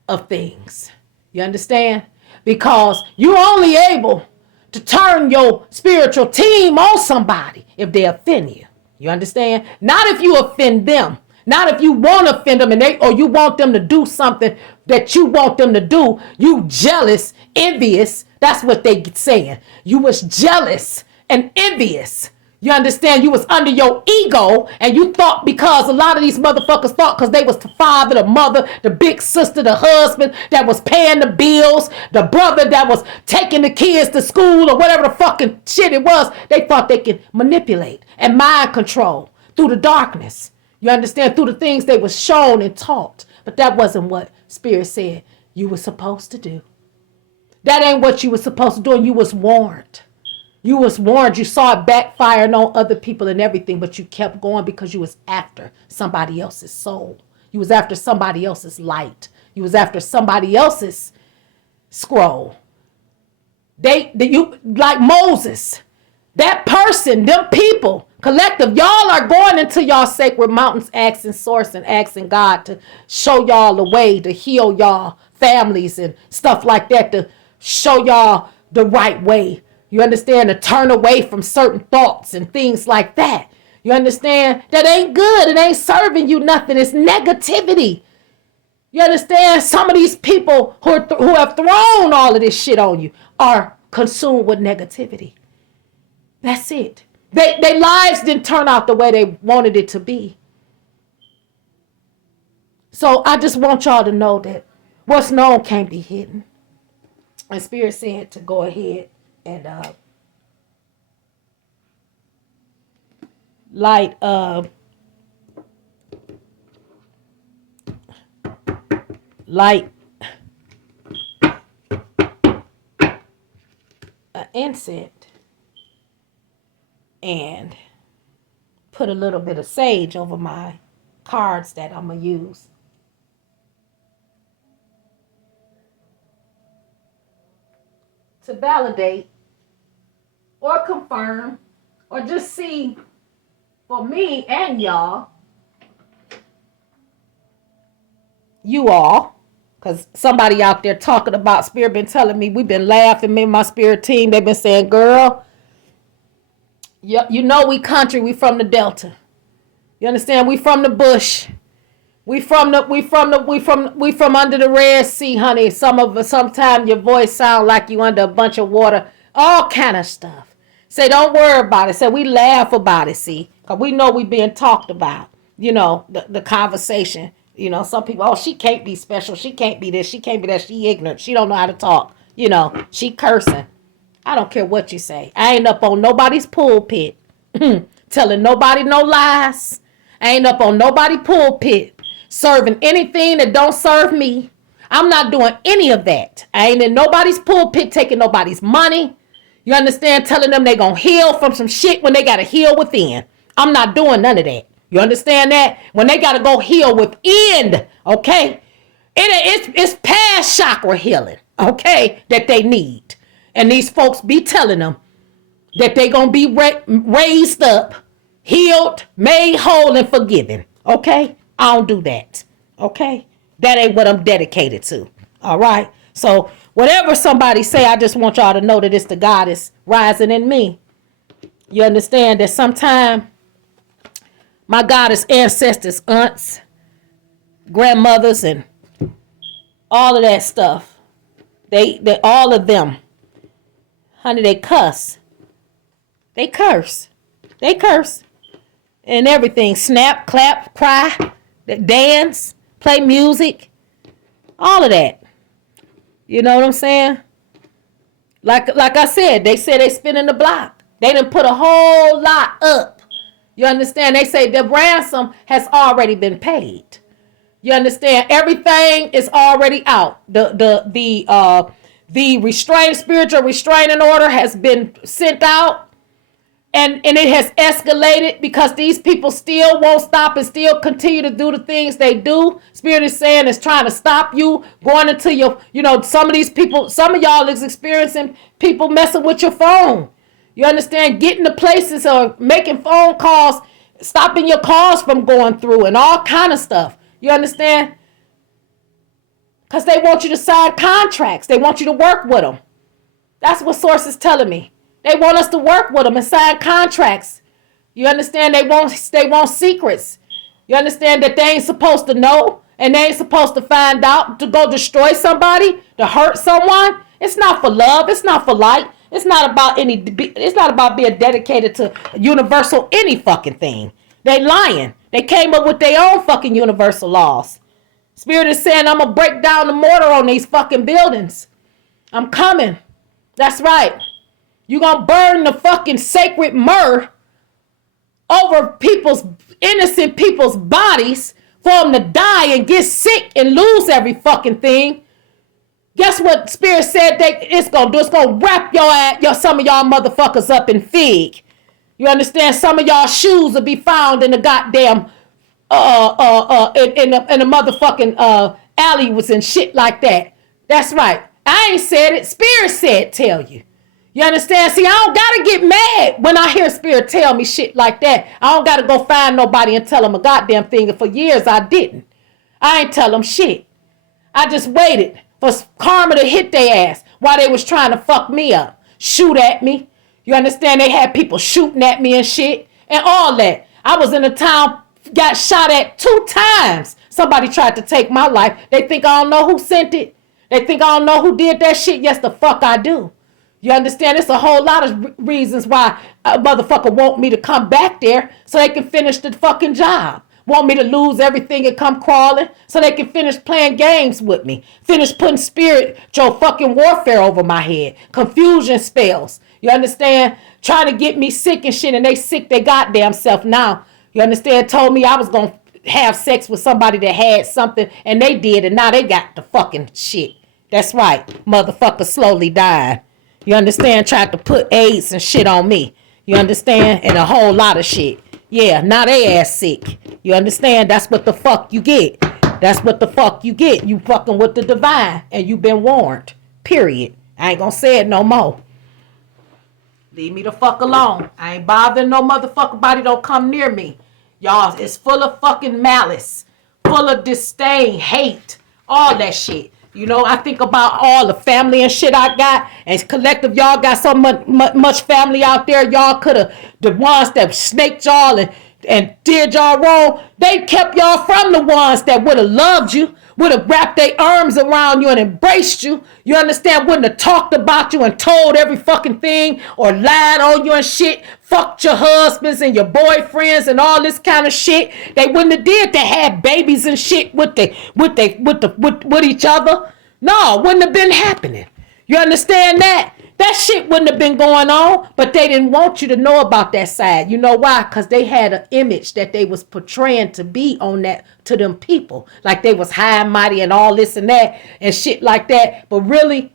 of things. You understand? Because you're only able to turn your spiritual team on somebody if they offend you. You understand? Not if you offend them. Not if you want to offend them or you want them to do something that you want them to do. You jealous, envious. That's what they saying. You was jealous and envious. You understand? You was under your ego, and you thought, because a lot of these motherfuckers thought because they was the father, the mother, the big sister, the husband that was paying the bills, the brother that was taking the kids to school or whatever the fucking shit it was, they thought they could manipulate and mind control through the darkness. You understand? Through the things they was shown and taught. But that wasn't what Spirit said you were supposed to do. That ain't what you were supposed to do, and you was warned. You was warned. You saw it backfiring on other people and everything, but you kept going because you was after somebody else's soul. You was after somebody else's light. You was after somebody else's scroll. You like Moses, that person, them people, collective, y'all are going into y'all sacred mountains, asking source and asking God to show y'all the way, to heal y'all families and stuff like that, to show y'all the right way. You understand? To turn away from certain thoughts and things like that. You understand? That ain't good. It ain't serving you nothing. It's negativity. You understand? Some of these people who have thrown all of this shit on you are consumed with negativity. That's it. Their lives didn't turn out the way they wanted it to be. So I just want y'all to know that what's known can't be hidden. And Spirit said to go ahead and light an incense and put a little bit of sage over my cards that I'm going to use. To validate or confirm or just see for me and y'all, you all, because somebody out there talking about Spirit been telling me, we've been laughing, me and my Spirit team, they've been saying, girl, you know we country, we from the Delta. You understand? We from the bush. We from under the Red Sea, honey. Sometimes your voice sound like you under a bunch of water. All kind of stuff. Say, don't worry about it. Say, we laugh about it, see. Because we know we being talked about. You know, the conversation. You know, some people, oh, she can't be special. She can't be this. She can't be that. She ignorant. She don't know how to talk. You know, she cursing. I don't care what you say. I ain't up on nobody's pulpit telling nobody no lies. I ain't up on nobody's pulpit serving anything that don't serve me. I'm not doing any of that. I ain't in nobody's pulpit taking nobody's money. You understand? Telling them they gonna heal from some shit when they gotta heal within. I'm not doing none of that. You understand that? When they got to go heal within, okay? It's past chakra healing, okay, that they need. And these folks be telling them that they going to be raised up, healed, made whole, and forgiven, okay? I don't do that, okay? That ain't what I'm dedicated to, all right? So whatever somebody say, I just want y'all to know that it's the goddess rising in me. You understand that sometime my goddess ancestors, aunts, grandmothers, and all of that stuff, they all of them, honey, they cuss. They curse. They curse. And everything. Snap, clap, cry, dance, play music, all of that. You know what I'm saying? Like I said, they spinning the block. They done put a whole lot up. You understand? They say the ransom has already been paid. You understand? Everything is already out. The spiritual restraining order has been sent out. And it has escalated because these people still won't stop and still continue to do the things they do. Spirit is saying it's trying to stop you going into your, some of these people, some of y'all is experiencing people messing with your phone. You understand? Getting to places or making phone calls, stopping your calls from going through and all kind of stuff. You understand? Because they want you to sign contracts. They want you to work with them. That's what Source is telling me. They want us to work with them and sign contracts. You understand? They want secrets. You understand that they ain't supposed to know and they ain't supposed to find out to go destroy somebody, to hurt someone. It's not for love. It's not for light. It's not about being dedicated to universal any fucking thing. They lying. They came up with their own fucking universal laws. Spirit is saying, I'm going to break down the mortar on these fucking buildings. I'm coming. That's right. You're going to burn the fucking sacred myrrh over innocent people's bodies for them to die and get sick and lose every fucking thing. Guess what Spirit said it's going to do? It's going to wrap some of y'all motherfuckers up in fig. You understand? Some of y'all shoes will be found in the goddamn, in the motherfucking alleyways and shit like that. That's right. I ain't said it. Spirit said tell you. You understand? See, I don't got to get mad when I hear Spirit tell me shit like that. I don't got to go find nobody and tell them a goddamn thing. And for years, I didn't. I ain't tell them shit. I just waited for karma to hit their ass while they was trying to fuck me up. Shoot at me. You understand? They had people shooting at me and shit and all that. I was in a town, got shot at 2 times. Somebody tried to take my life. They think I don't know who sent it. They think I don't know who did that shit. Yes, the fuck I do. You understand? It's a whole lot of reasons why a motherfucker want me to come back there so they can finish the fucking job. Want me to lose everything and come crawling so they can finish playing games with me. Finish putting spiritual fucking warfare over my head. Confusion spells. You understand? Trying to get me sick and shit, and they sick their goddamn self now. You understand? Told me I was going to have sex with somebody that had something, and they did, and now they got the fucking shit. That's right. Motherfucker slowly dying. You understand? Tried to put AIDS and shit on me. You understand? And a whole lot of shit. Yeah, now they ass sick. You understand? That's what the fuck you get. That's what the fuck you get. You fucking with the divine. And you been warned. Period. I ain't gonna say it no more. Leave me the fuck alone. I ain't bothering no motherfucker body. Don't come near me. Y'all, it's full of fucking malice. Full of disdain, hate. All that shit. You know, I think about all the family and shit I got. And collective, y'all got so much family out there. Y'all could have, the ones that snaked y'all and did y'all wrong, they kept y'all from the ones that would have loved you, would have wrapped their arms around you and embraced you. You understand? Wouldn't have talked about you and told every fucking thing or lied on you and shit. Fucked your husbands and your boyfriends and all this kind of shit. They wouldn't have did that. Had babies and shit with each other. No, wouldn't have been happening. You understand that? That shit wouldn't have been going on, but they didn't want you to know about that side. You know why? Because they had an image that they was portraying to be on that to them people. Like they was high and mighty and all this and that and shit like that. But really,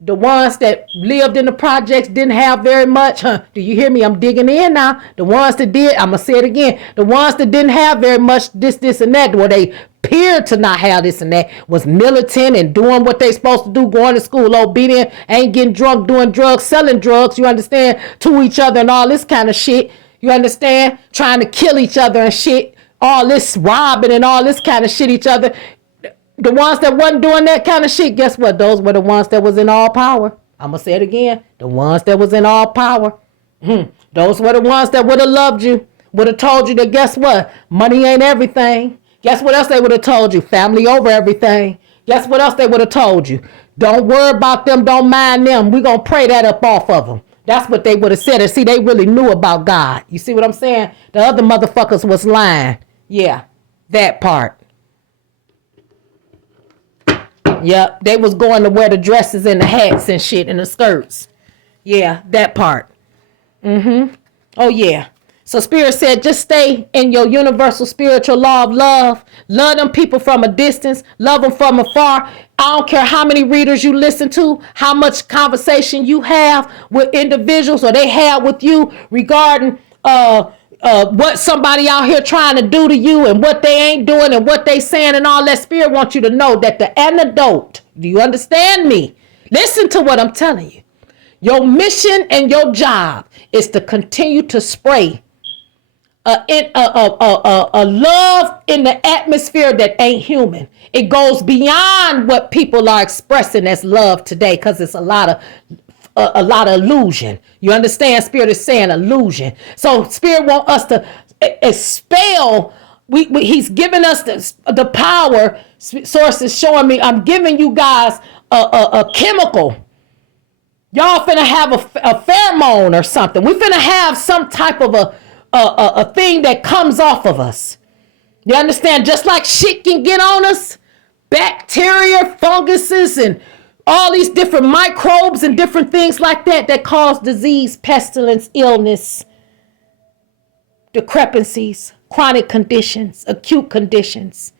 The ones that lived in the projects didn't have very much. Do you hear me? I'm digging in now. The ones that did, I'm going to say it again. The ones that didn't have very much this, and that, where they appeared to not have this and that, was militant and doing what they supposed to do, going to school, obedient, ain't getting drunk, doing drugs, selling drugs, you understand, to each other and all this kind of shit. You understand? Trying to kill each other and shit. All this robbing and all this kind of shit each other. The ones that wasn't doing that kind of shit, guess what? Those were the ones that was in all power. I'm going to say it again. The ones that was in all power. Those were the ones that would have loved you. Would have told you that, guess what? Money ain't everything. Guess what else they would have told you? Family over everything. Guess what else they would have told you? Don't worry about them. Don't mind them. We're going to pray that up off of them. That's what they would have said. And see, they really knew about God. You see what I'm saying? The other motherfuckers was lying. Yeah, that part. Yep, they was going to wear the dresses and the hats and shit and the skirts. Yeah, that part. Oh, yeah. So Spirit said, just stay in your universal spiritual law of love. Love them people from a distance. Love them from afar. I don't care how many readers you listen to, how much conversation you have with individuals or they have with you regarding what somebody out here trying to do to you and what they ain't doing and what they saying and all that. Spirit wants you to know that the antidote, do you understand me? Listen to what I'm telling you. Your mission and your job is to continue to spray a love in the atmosphere that ain't human. It goes beyond what people are expressing as love today, because it's a lot of illusion. You understand? Spirit is saying illusion. So Spirit want us to expel. He's giving us the power. Source is showing me. I'm giving you guys a chemical. Y'all finna have a pheromone or something. We finna have some type of a thing that comes off of us. You understand? Just like shit can get on us, bacteria, funguses, and all these different microbes and different things like that cause disease, pestilence, illness, decrepancies, chronic conditions, acute conditions,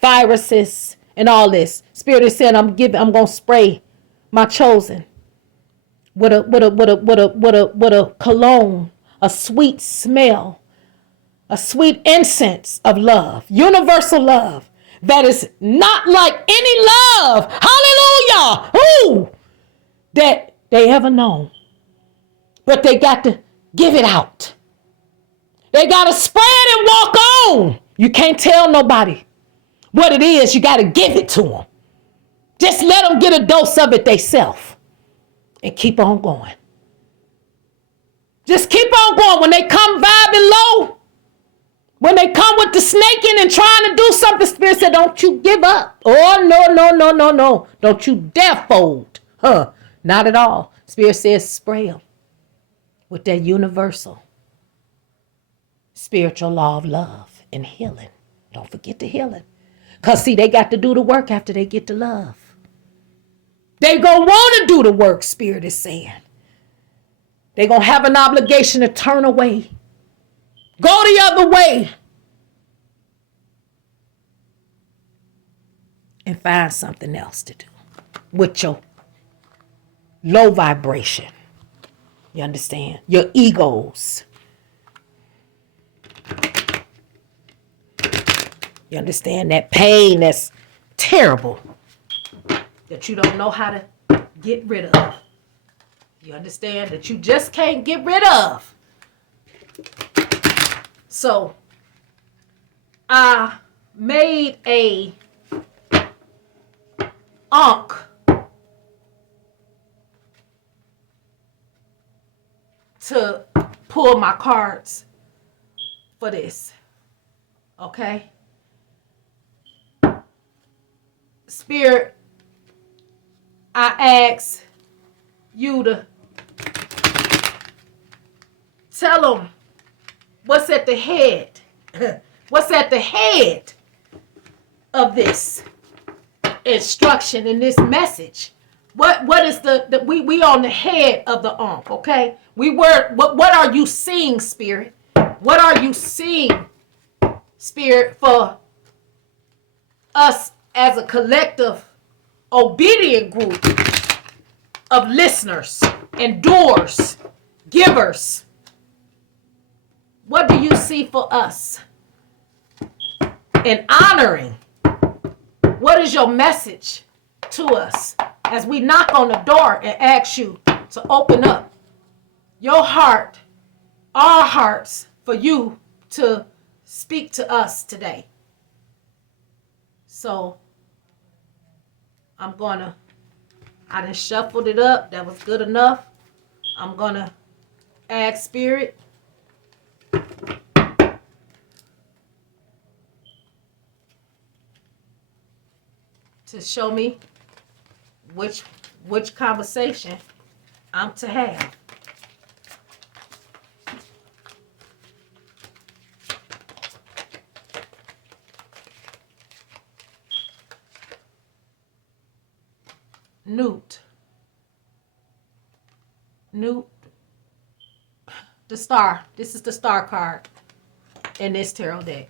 viruses, and all this. Spirit is saying, I'm gonna spray my chosen with a cologne, a sweet smell, a sweet incense of love, universal love that is not like any love, hallelujah, that they ever known. But they got to give it out. They got to spread and walk on. You can't tell nobody what it is. You got to give it to them. Just let them get a dose of it themselves and keep on going. Just keep on going. When they come vibing low, when they come with the snaking and trying to do something, Spirit said, don't you give up. Oh, no. Don't you dare fold. Not at all. Spirit says, spray them with that universal spiritual law of love and healing. Don't forget the healing. Because, see, they got to do the work after they get the love. They going to want to do the work, Spirit is saying. They going to have an obligation to turn away. Go the other way. And find something else to do with your low vibration. You understand? Your egos. You understand? That pain that's terrible, that you don't know how to get rid of. You understand? That you just can't get rid of. So, I made a ankh to pull my cards for this. Okay? Spirit, I ask you to tell them what's at the head. What's at the head of this instruction in this message? What is we on the head of the ankh, okay? What are you seeing, Spirit? What are you seeing, Spirit, for us as a collective obedient group of listeners, endurers, givers. What do you see for us? And honoring. What is your message to us as we knock on the door and ask you to open up your heart, our hearts, for you to speak to us today? So I done shuffled it up. That was good enough. I'm gonna ask Spirit to show me which conversation I'm to have. Newt, the star. This is the star card in this tarot deck.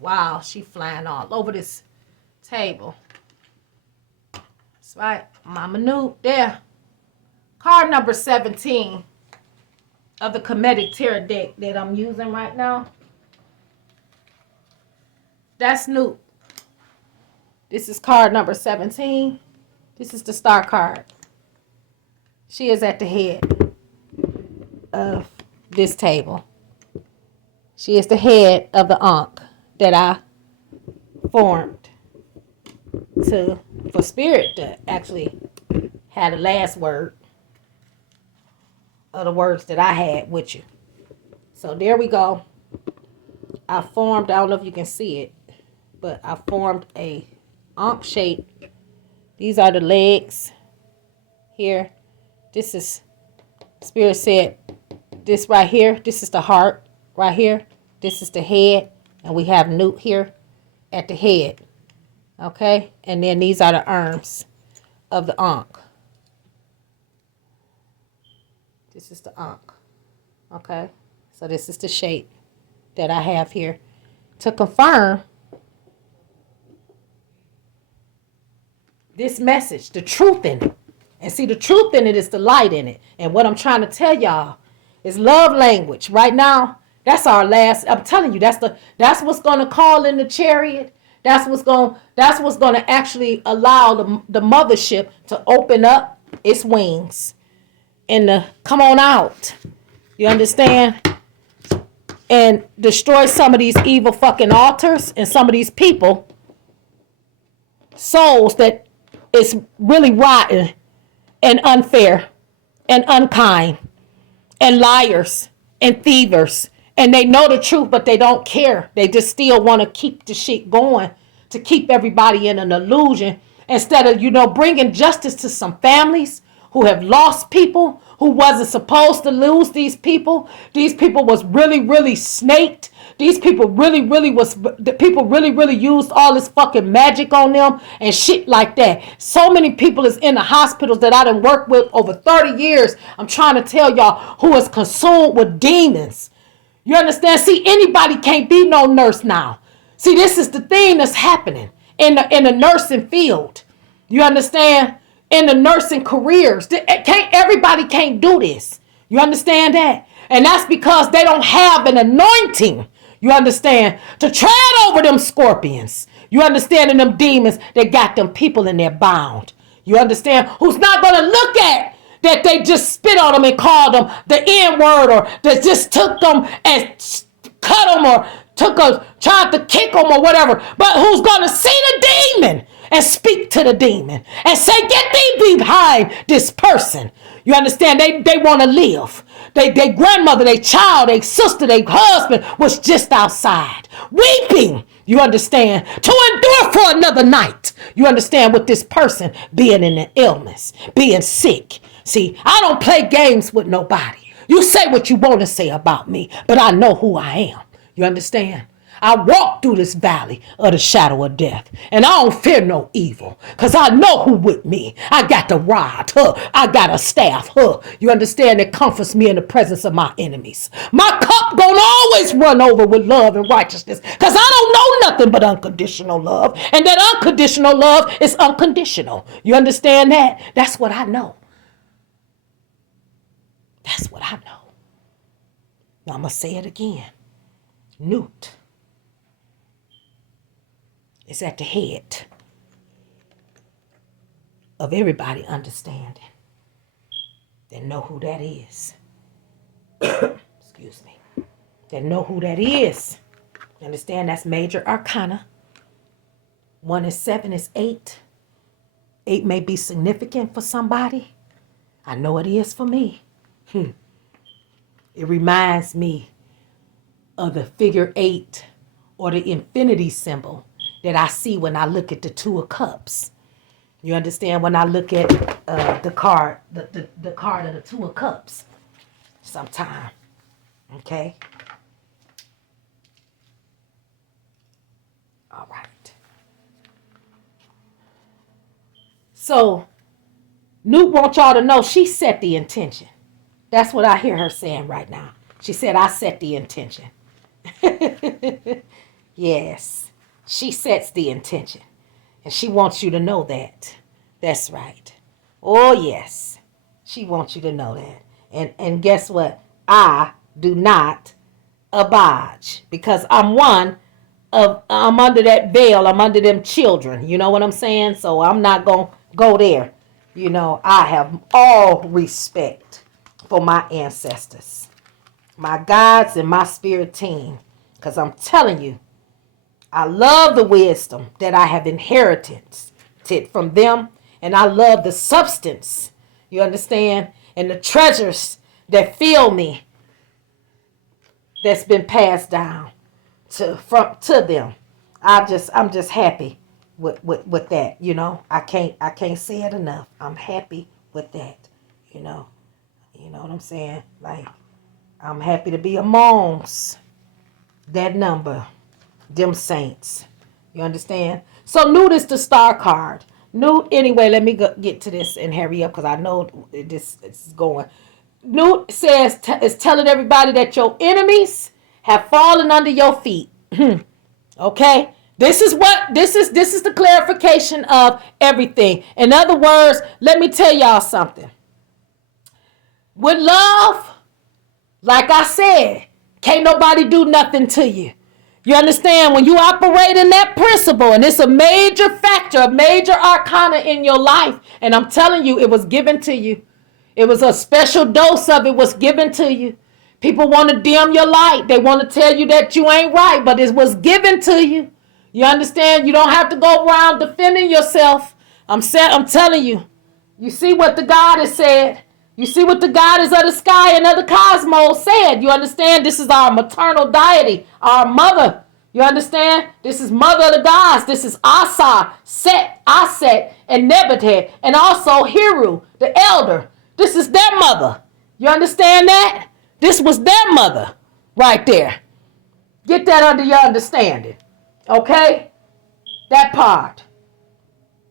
Wow, she flying all over this table. That's right, Mama Newt there. Card number 17 of the Kemetic tarot deck that I'm using right now. That's Newt. This is card number 17. This is the star card. She is at the head of this table. She is the head of the Ankh that I formed for Spirit to actually have the last word of the words that I had with you. So there we go. I don't know if you can see it, but I formed a Ankh shape. These are the legs here. This is, Spirit said, this right here, this is the heart right here. This is the head, and we have Newt here at the head. Okay? And then these are the arms of the Ankh. This is the Ankh. Okay? So this is the shape that I have here. To confirm this message, the truth in it. And see, the truth in it is the light in it. And what I'm trying to tell y'all is love language. Right now, that's our last. I'm telling you, that's what's going to call in the chariot. That's what's going to actually allow the mothership to open up its wings and to come on out. You understand? And destroy some of these evil fucking altars and some of these people, souls that is really rotten and unfair and unkind and liars and thievers. And they know the truth, but they don't care. They just still want to keep the shit going, to keep everybody in an illusion, instead of, bringing justice to some families who have lost people, who wasn't supposed to lose these people. These people was really, really snaked. These people really used all this fucking magic on them and shit like that. So many people is in the hospitals that I done worked with over 30 years. I'm trying to tell y'all, who is consumed with demons. You understand? See, anybody can't be no nurse now. See, this is the thing that's happening in the nursing field. You understand? In the nursing careers. Everybody can't do this. You understand that? And that's because they don't have an anointing. You understand? To tread over them scorpions. You understand? And them demons that got them people in there bound. You understand? Who's not going to look at that they just spit on them and called them the N-word, or that just took them and cut them, or tried to kick them or whatever. But who's going to see the demon and speak to the demon and say, get thee behind this person. You understand? They want to live. Their grandmother, their child, their sister, their husband was just outside weeping. You understand? To endure for another night. You understand? With this person being in an illness, being sick. See, I don't play games with nobody. You say what you want to say about me, but I know who I am. You understand? I walk through this valley of the shadow of death, and I don't fear no evil, because I know who with me. I got the rod, I got a staff, You understand? That comforts me in the presence of my enemies. My cup gonna always run over with love and righteousness, because I don't know nothing but unconditional love, and that unconditional love is unconditional. You understand that? That's what I know. That's what I know. Now I'm going to say it again. Newt is at the head of everybody understanding. They know who that is. Excuse me. They know who that is. You understand? That's major arcana. 1 is 7 is 8. 8 may be significant for somebody. I know it is for me. It reminds me of the figure 8 or the infinity symbol that I see when I look at the 2 of cups. You understand? When I look at the card, the card of the 2 of cups sometime. Okay? All right. So, Newt wants y'all to know she set the intention. That's what I hear her saying right now. She said, I set the intention. Yes, she sets the intention. And she wants you to know that. That's right. Oh, yes. She wants you to know that. And guess what? I do not abide. Because I'm under that veil. I'm under them children. You know what I'm saying? So I'm not going to go there. You know, I have all respect for my ancestors, my guides, and my spirit team. Because I'm telling you, I love the wisdom that I have inherited from them. And I love the substance, you understand? And the treasures that fill me that's been passed down to them. I'm just happy with that, you know. I can't say it enough. I'm happy with that, you know. You know what I'm saying? Like, I'm happy to be amongst that number, them saints. You understand? So Newt is the star card. Newt, anyway, let me get to this and hurry up because I know this is going. Newt says, is telling everybody that your enemies have fallen under your feet. Okay? This is the clarification of everything. In other words, let me tell y'all something. With love, like I said, can't nobody do nothing to you. You understand? When you operate in that principle, and it's a major factor, a major arcana in your life, and I'm telling you, it was given to you. It was a special dose of it was given to you. People want to dim your light. They want to tell you that you ain't right, but it was given to you. You understand? You don't have to go around defending yourself. I'm telling you. You see what the God has said. You see what the goddess of the sky and of the cosmos said. You understand? This is our maternal deity, our mother. You understand? This is mother of the gods. This is Asa, Set, Aset, and Nebuchadnezzar, and also Heru, the elder. This is their mother. You understand that? This was their mother right there. Get that under your understanding. Okay? That part.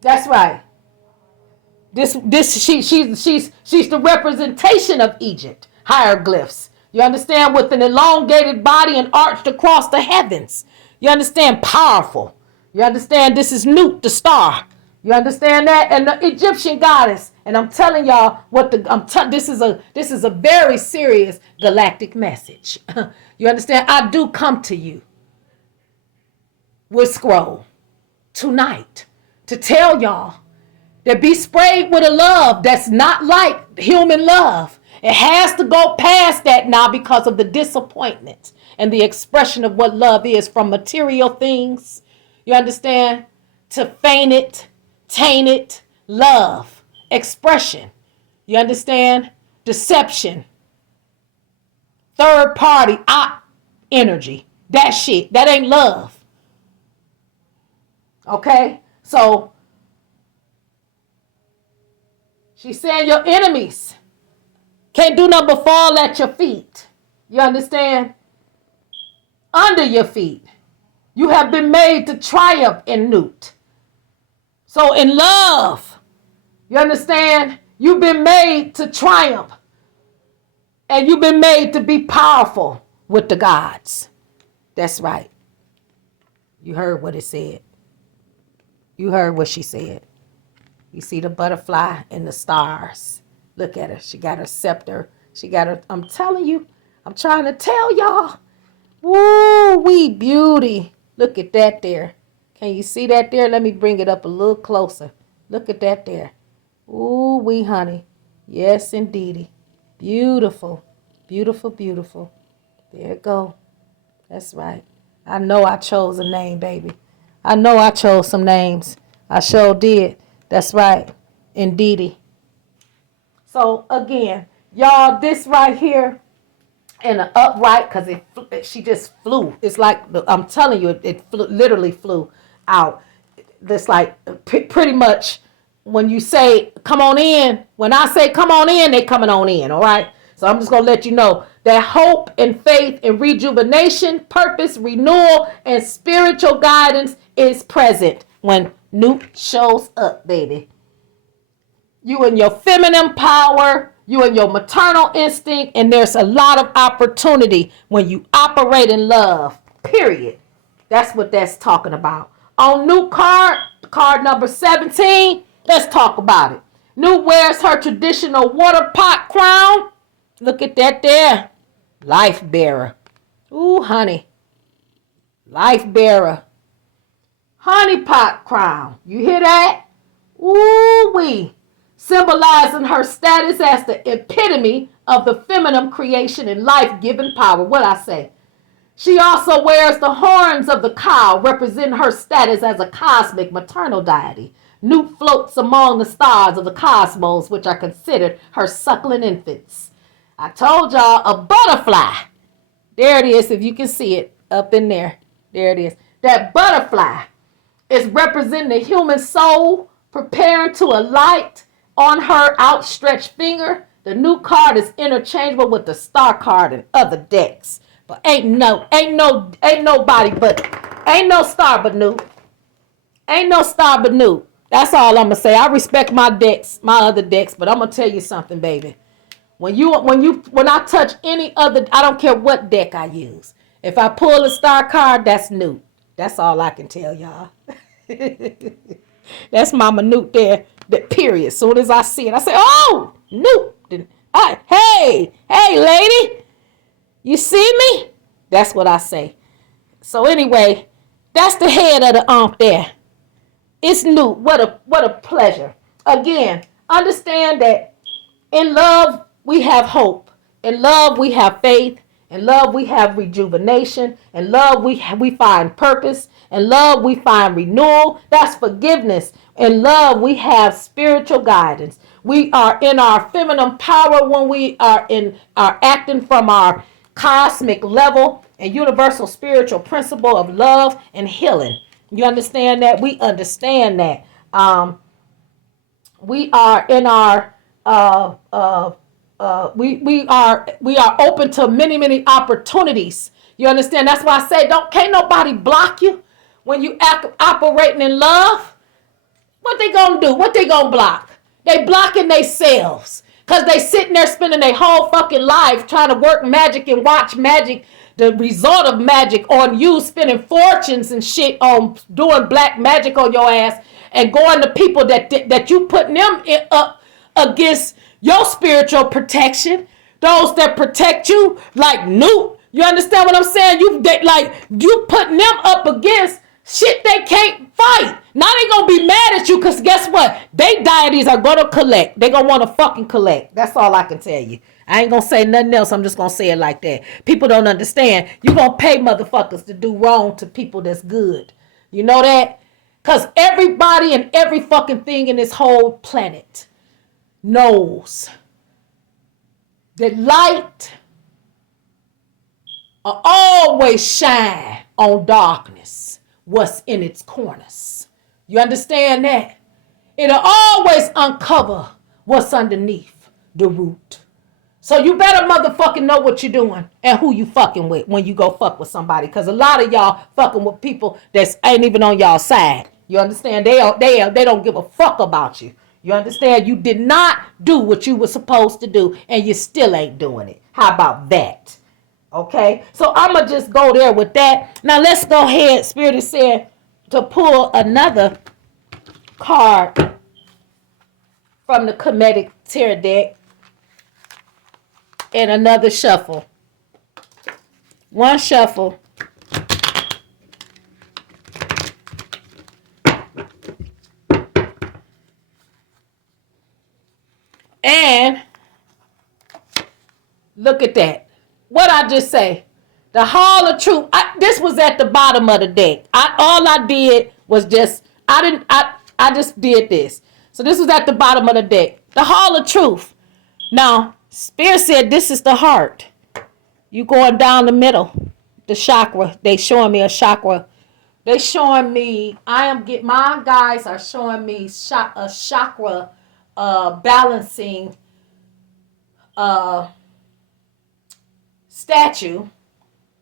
That's right. She's the representation of Egypt. Hieroglyphs. You understand? With an elongated body and arched across the heavens. You understand? Powerful. You understand? This is Nut, the star. You understand that? And the Egyptian goddess. And I'm telling y'all this is a very serious galactic message. You understand? I do come to you with scroll tonight to tell y'all that be sprayed with a love that's not like human love. It has to go past that now because of the disappointment and the expression of what love is from material things. You understand? To feign it, taint it, love, expression. You understand? Deception. Third party, energy. That shit. That ain't love. Okay? So, she's saying your enemies can't do nothing but fall at your feet. You understand? Under your feet. You have been made to triumph in Nut. So in love, you understand? You've been made to triumph. And you've been made to be powerful with the gods. That's right. You heard what it said. You heard what she said. You see the butterfly and the stars. Look at her. She got her scepter She got her, I'm telling you, I'm trying to tell y'all. Woo, wee beauty. Look at that there. Can you see that there? Let me bring it up a little closer. Look at that there. Ooh, wee, honey. Yes, indeedy. Beautiful. Beautiful, beautiful. There it go. That's right. I know I chose a name, baby. I know I chose some names. I sure did. That's right. Indeedy. So, again, y'all, this right here in an upright, because she just flew. It's like, I'm telling you, literally flew out. That's like pretty much when you say come on in, when I say come on in, they coming on in, all right? So I'm just going to let you know that hope and faith and rejuvenation, purpose, renewal, and spiritual guidance is present when Newt shows up, baby. You and your feminine power, you and your maternal instinct, and there's a lot of opportunity when you operate in love, period. That's what that's talking about. On Newt card number 17, let's talk about it. Newt wears her traditional water pot crown. Look at that there. Life bearer. Ooh, honey. Life bearer. Honey pot crown. You hear that? Ooh, wee. Symbolizing her status as the epitome of the feminine creation and life-giving power. What I say? She also wears the horns of the cow, representing her status as a cosmic maternal deity. Newt floats among the stars of the cosmos, which are considered her suckling infants. I told y'all, a butterfly. There it is, if you can see it up in there. There it is. That butterfly is representing the human soul, preparing to alight on her outstretched finger. The Newt card is interchangeable with the star card and other decks. But ain't no star but Newt. Ain't no star but Newt. That's all I'm gonna say. I respect my decks, my other decks, but I'm gonna tell you something, baby. When I touch any other, I don't care what deck I use. If I pull a star card, that's Newt. That's all I can tell y'all. That's Mama Newt there. That period. As soon as I see it, I say, "Oh, Newt! Hey, lady, you see me?" That's what I say. So anyway, that's the head of the there. It's Newt. What a pleasure. Again, understand that in love we have hope. In love we have faith. In love we have rejuvenation. In love we find purpose. In love we find renewal. That's forgiveness. In love we have spiritual guidance. We are in our feminine power when we are acting from our cosmic level and universal spiritual principle of love and healing. You understand that? We understand that. We are in our we are open to many opportunities. You understand? That's why I say can't nobody block you when you operating in love. What they gonna do? What they gonna block? They blocking themselves because they sitting there spending their whole fucking life trying to work magic and watch magic, the result of magic on you spending fortunes and shit on doing black magic on your ass and going to people that you putting them up against your spiritual protection, those that protect you like Newt. You understand what I'm saying? You putting them up against shit they can't fight. Now they gonna be mad at you because guess what? They deities are gonna collect. They gonna want to fucking collect. That's all I can tell you. I ain't gonna say nothing else. I'm just gonna say it like that. People don't understand. You gonna pay motherfuckers to do wrong to people that's good. You know that? Because everybody and every fucking thing in this whole planet knows that light will always shine on darkness, what's in its corners. You understand that? It'll always uncover what's underneath the root. So you better motherfucking know what you're doing and who you fucking with when you go fuck with somebody. Because a lot of y'all fucking with people that ain't even on y'all side. You understand? They don't give a fuck about you. You understand? You did not do what you were supposed to do and you still ain't doing it. How about that? Okay? So I'm going to just go there with that. Now let's go ahead. Spirit is saying to pull another card from the Comedic Tarot deck. and another shuffle. One shuffle. And look at that. What I just say? The Hall of Truth. This was at the bottom of the deck. All I did was I just did this. So this was at the bottom of the deck. The Hall of Truth. Now, Spirit said this is the heart. You going down the middle. The chakra. They showing me a chakra. They showing me, my guys are showing me a chakra balancing statue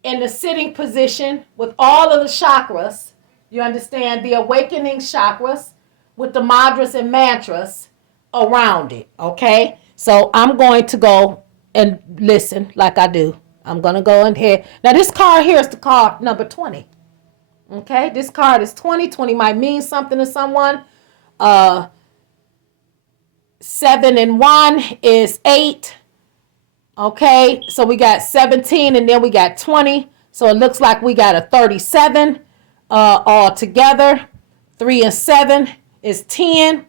in the sitting position with all of the chakras. You understand? The awakening chakras with the mudras and mantras around it. Okay? So I'm going to go and listen like I do. I'm going to go in here. Now this card here is the card number 20. Okay? This card is 20. 20 might mean something to someone. 7 and 1 is 8. Okay, so we got 17 and then we got 20. So it looks like we got a 37 all together. 3 and 7 is 10.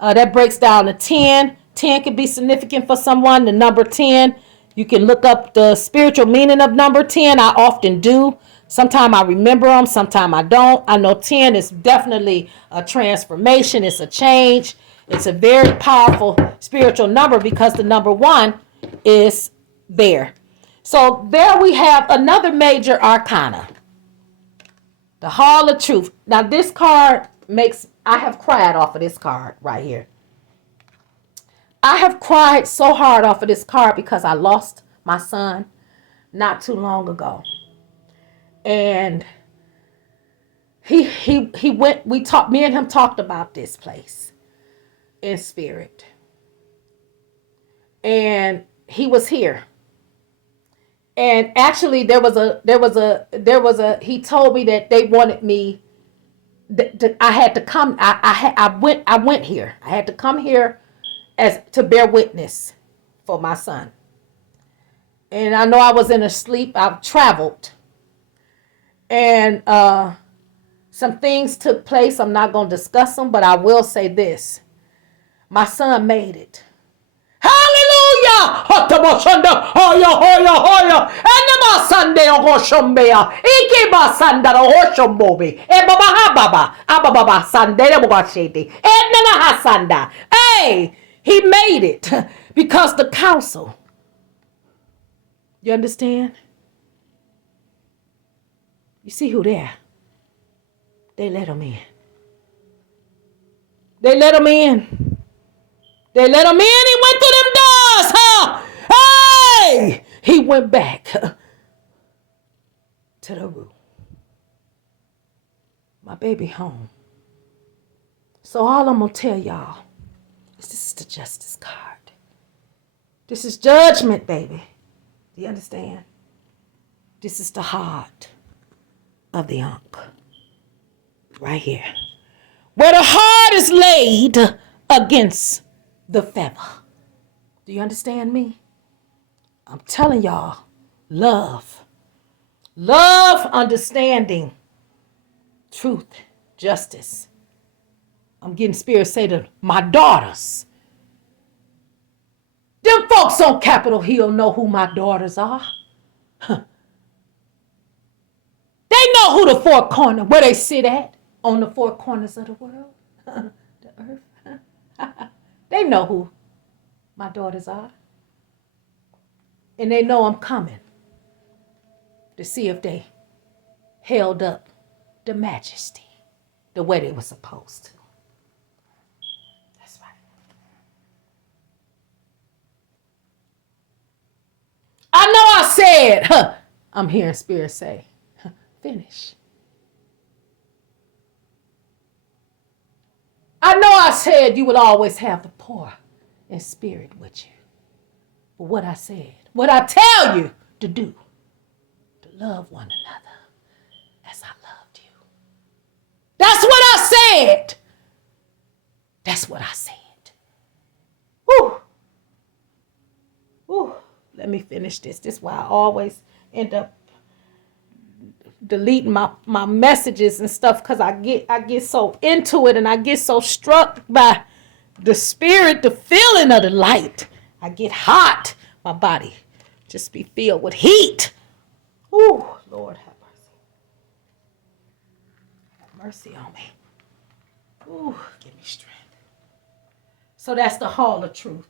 That breaks down to 10. 10 can be significant for someone. The number 10, you can look up the spiritual meaning of number 10. I often do. Sometimes I remember them, sometimes I don't. I know 10 is definitely a transformation. It's a change. It's a very powerful spiritual number because the number 1 is there. So there we have another major arcana. The Hall of Truth. Now this card I have cried off of this card right here. I have cried so hard off of this card because I lost my son not too long ago. And he went, me and him talked about this place in spirit. And he was here. And actually he told me that they wanted me, I had to come, I went here. I had to come here to bear witness for my son. And I know I was in a sleep, I've traveled. And some things took place. I'm not going to discuss them, but I will say this. My son made it. Hallelujah! Hey, he made it because the council. You understand? You see who there? They let him in. They let him in. They let him in. He went through them doors, huh? Hey! He went back to the room. My baby home. So all I'm going to tell y'all is this is the justice card. This is judgment, baby. Do you understand? This is the heart of the Ankh. Right here. Where the heart is laid against the feather. Do you understand me? I'm telling y'all, love, understanding, truth, justice. I'm getting spirit say to my daughters. Them folks on Capitol Hill know who my daughters are. Huh. They know who the four corners, where they sit at on the four corners of the world, the earth. They know who my daughters are. And they know I'm coming to see if they held up the majesty the way they were supposed to. That's right. I know I said, I'm hearing spirit say, finish. I know I said you would always have the poor in spirit with you. But what I said, what I tell you to do, to love one another as I loved you. That's what I said. That's what I said. Woo. Woo. Let me finish this. This is why I always end up deleting my messages and stuff, because I get so into it and I get so struck by the spirit, the feeling of the light. I get hot. My body just be filled with heat. Ooh, Lord have mercy. Have mercy on me. Ooh, give me strength. So that's the hall of truth.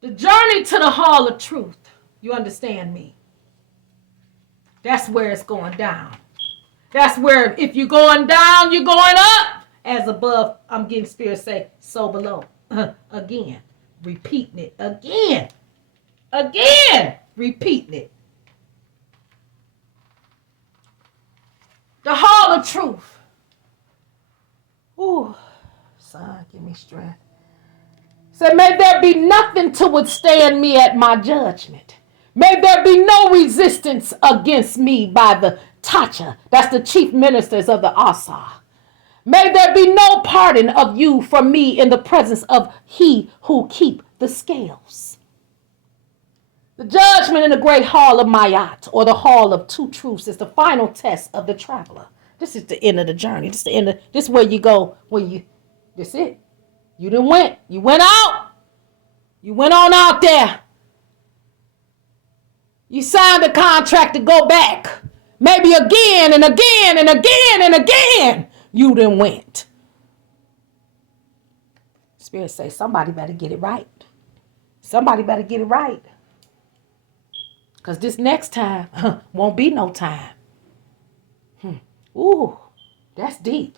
The journey to the hall of truth. You understand me? That's where it's going down. That's where if you're going down, you're going up. As above, I'm getting spirit say, so below. Again. Repeating it. Again. Repeating it. The hall of truth. Ooh, son, give me strength. Say, may there be nothing to withstand me at my judgment. May there be no resistance against me by the Tacha. That's the chief ministers of the Asa. May there be no pardon of you from me in the presence of he who keep the scales. The judgment in the great hall of Mayat, or the hall of two truths, is the final test of the traveler. This is the end of the journey. This is where you go when you, this it. You done went. You went out. You went on out there. You signed a contract to go back. Maybe again and again and again and again. You done went. Spirit say, somebody better get it right. Somebody better get it right. Because this next time won't be no time. Ooh, that's deep.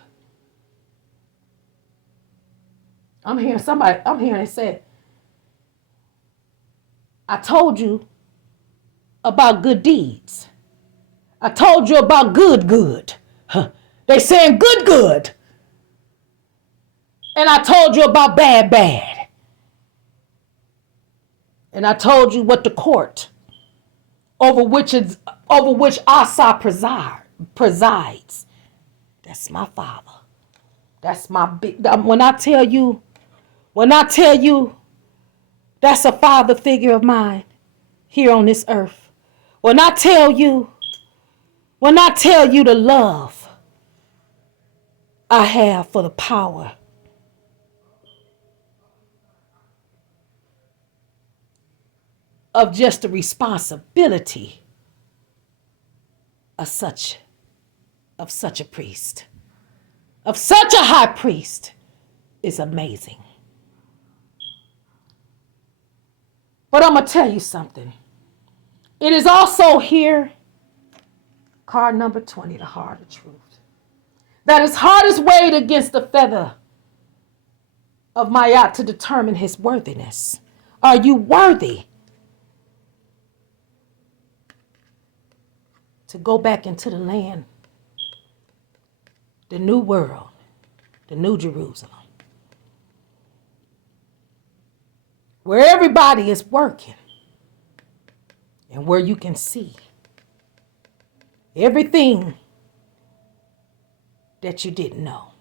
I'm hearing it say, I told you about good deeds. I told you about good. They saying good. And I told you about bad. And I told you what the court over which Asa presides. That's my father. That's my big. When I tell you, that's a father figure of mine here on this earth. When I tell you the love I have for the power of just the responsibility of such a priest, of such a high priest, is amazing. But I'm going to tell you something. It is also here, card number 20, the heart of truth, that his heart is weighed against the feather of Mayat to determine his worthiness. Are you worthy to go back into the land, the new world, the new Jerusalem, where everybody is working and where you can see everything that you didn't know,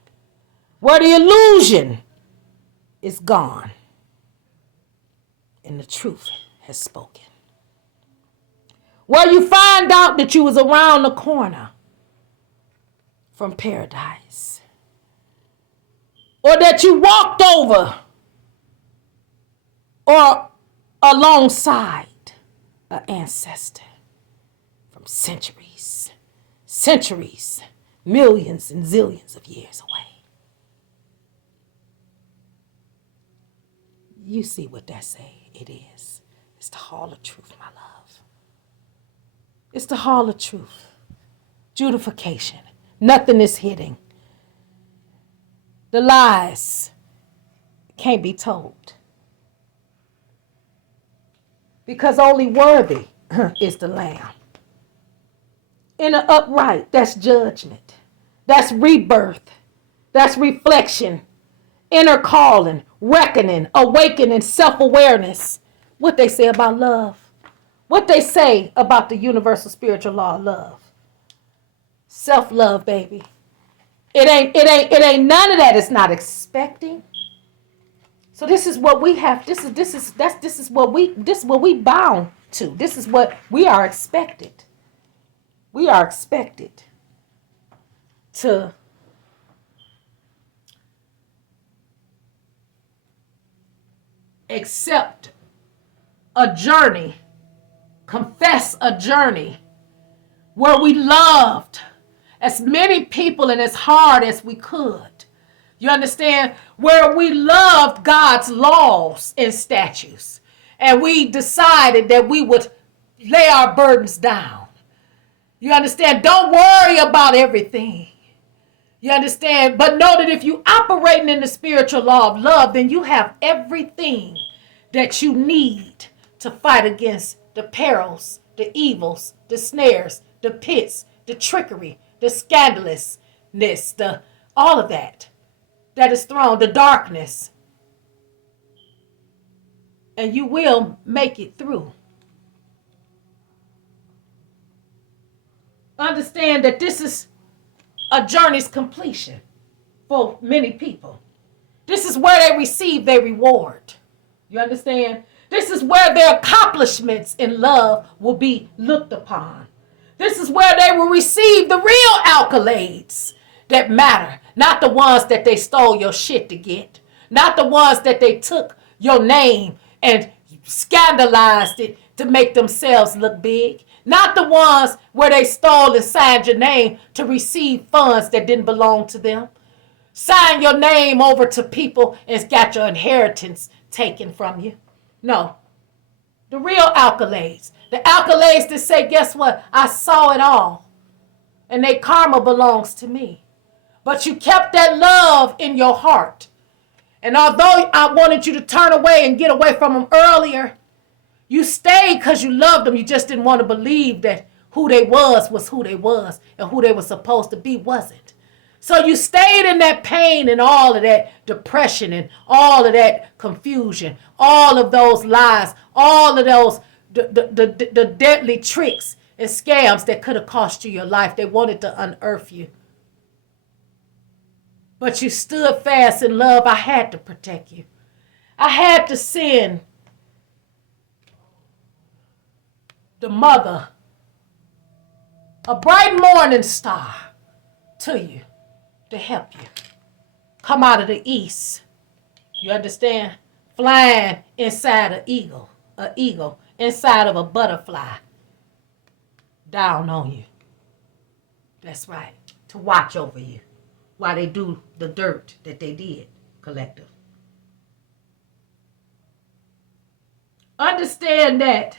where the illusion is gone and the truth has spoken, where you find out that you was around the corner from paradise, or that you walked over or alongside an ancestor from centuries, millions and zillions of years away. You see what that say? It is. It's the hall of truth, my love. It's the hall of truth. Judification. Nothing is hidden. The lies can't be told. Because only worthy is the Lamb. Inner upright, that's judgment. That's rebirth. That's reflection. Inner calling, reckoning, awakening, self-awareness. What they say about love. What they say about the universal spiritual law of love. Self-love, baby. It ain't none of that. It's not expecting. So this is what we have. This is what we bound to. This is what we are expected. We are expected to accept a journey, confess a journey where we loved as many people and as hard as we could. You understand? Where we loved God's laws and statutes. And we decided that we would lay our burdens down. You understand? Don't worry about everything. You understand? But know that if you operating in the spiritual law of love, then you have everything that you need to fight against the perils, the evils, the snares, the pits, the trickery, the scandalousness, all of that is thrown, the darkness. And you will make it through. Understand that this is a journey's completion for many people. This is where they receive their reward. You understand? This is where their accomplishments in love will be looked upon. This is where they will receive the real accolades that matter. Not the ones that they stole your shit to get. Not the ones that they took your name and scandalized it to make themselves look big. Not the ones where they stole and signed your name to receive funds that didn't belong to them. Sign your name over to people and got your inheritance taken from you. No. The real accolades. The accolades that say, guess what? I saw it all. And their karma belongs to me. But you kept that love in your heart. And although I wanted you to turn away and get away from them earlier, you stayed because you loved them. You just didn't want to believe that who they was who they was, and who they were supposed to be wasn't. So you stayed in that pain and all of that depression and all of that confusion, all of those lies, all of those the deadly tricks and scams that could have cost you your life. They wanted to unearth you. But you stood fast in love. I had to protect you. I had to send the mother, a bright morning star, to you to help you come out of the east. You understand? Flying inside an eagle inside of a butterfly, down on you. That's right. To watch over you while they do the dirt that they did, collective. Understand that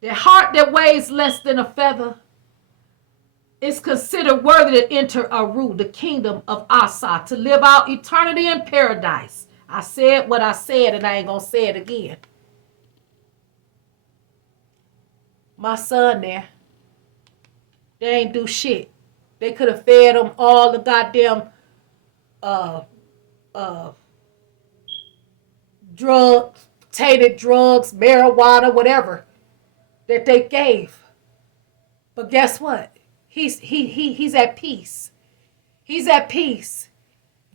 the heart that weighs less than a feather is considered worthy to enter Aru, the kingdom of Asa, to live out eternity in paradise. I said what I said, and I ain't gonna say it again. My son there, they ain't do shit. They could have fed them all the goddamn drugs, tainted drugs, marijuana, whatever that they gave. But guess what? He's at peace. He's at peace.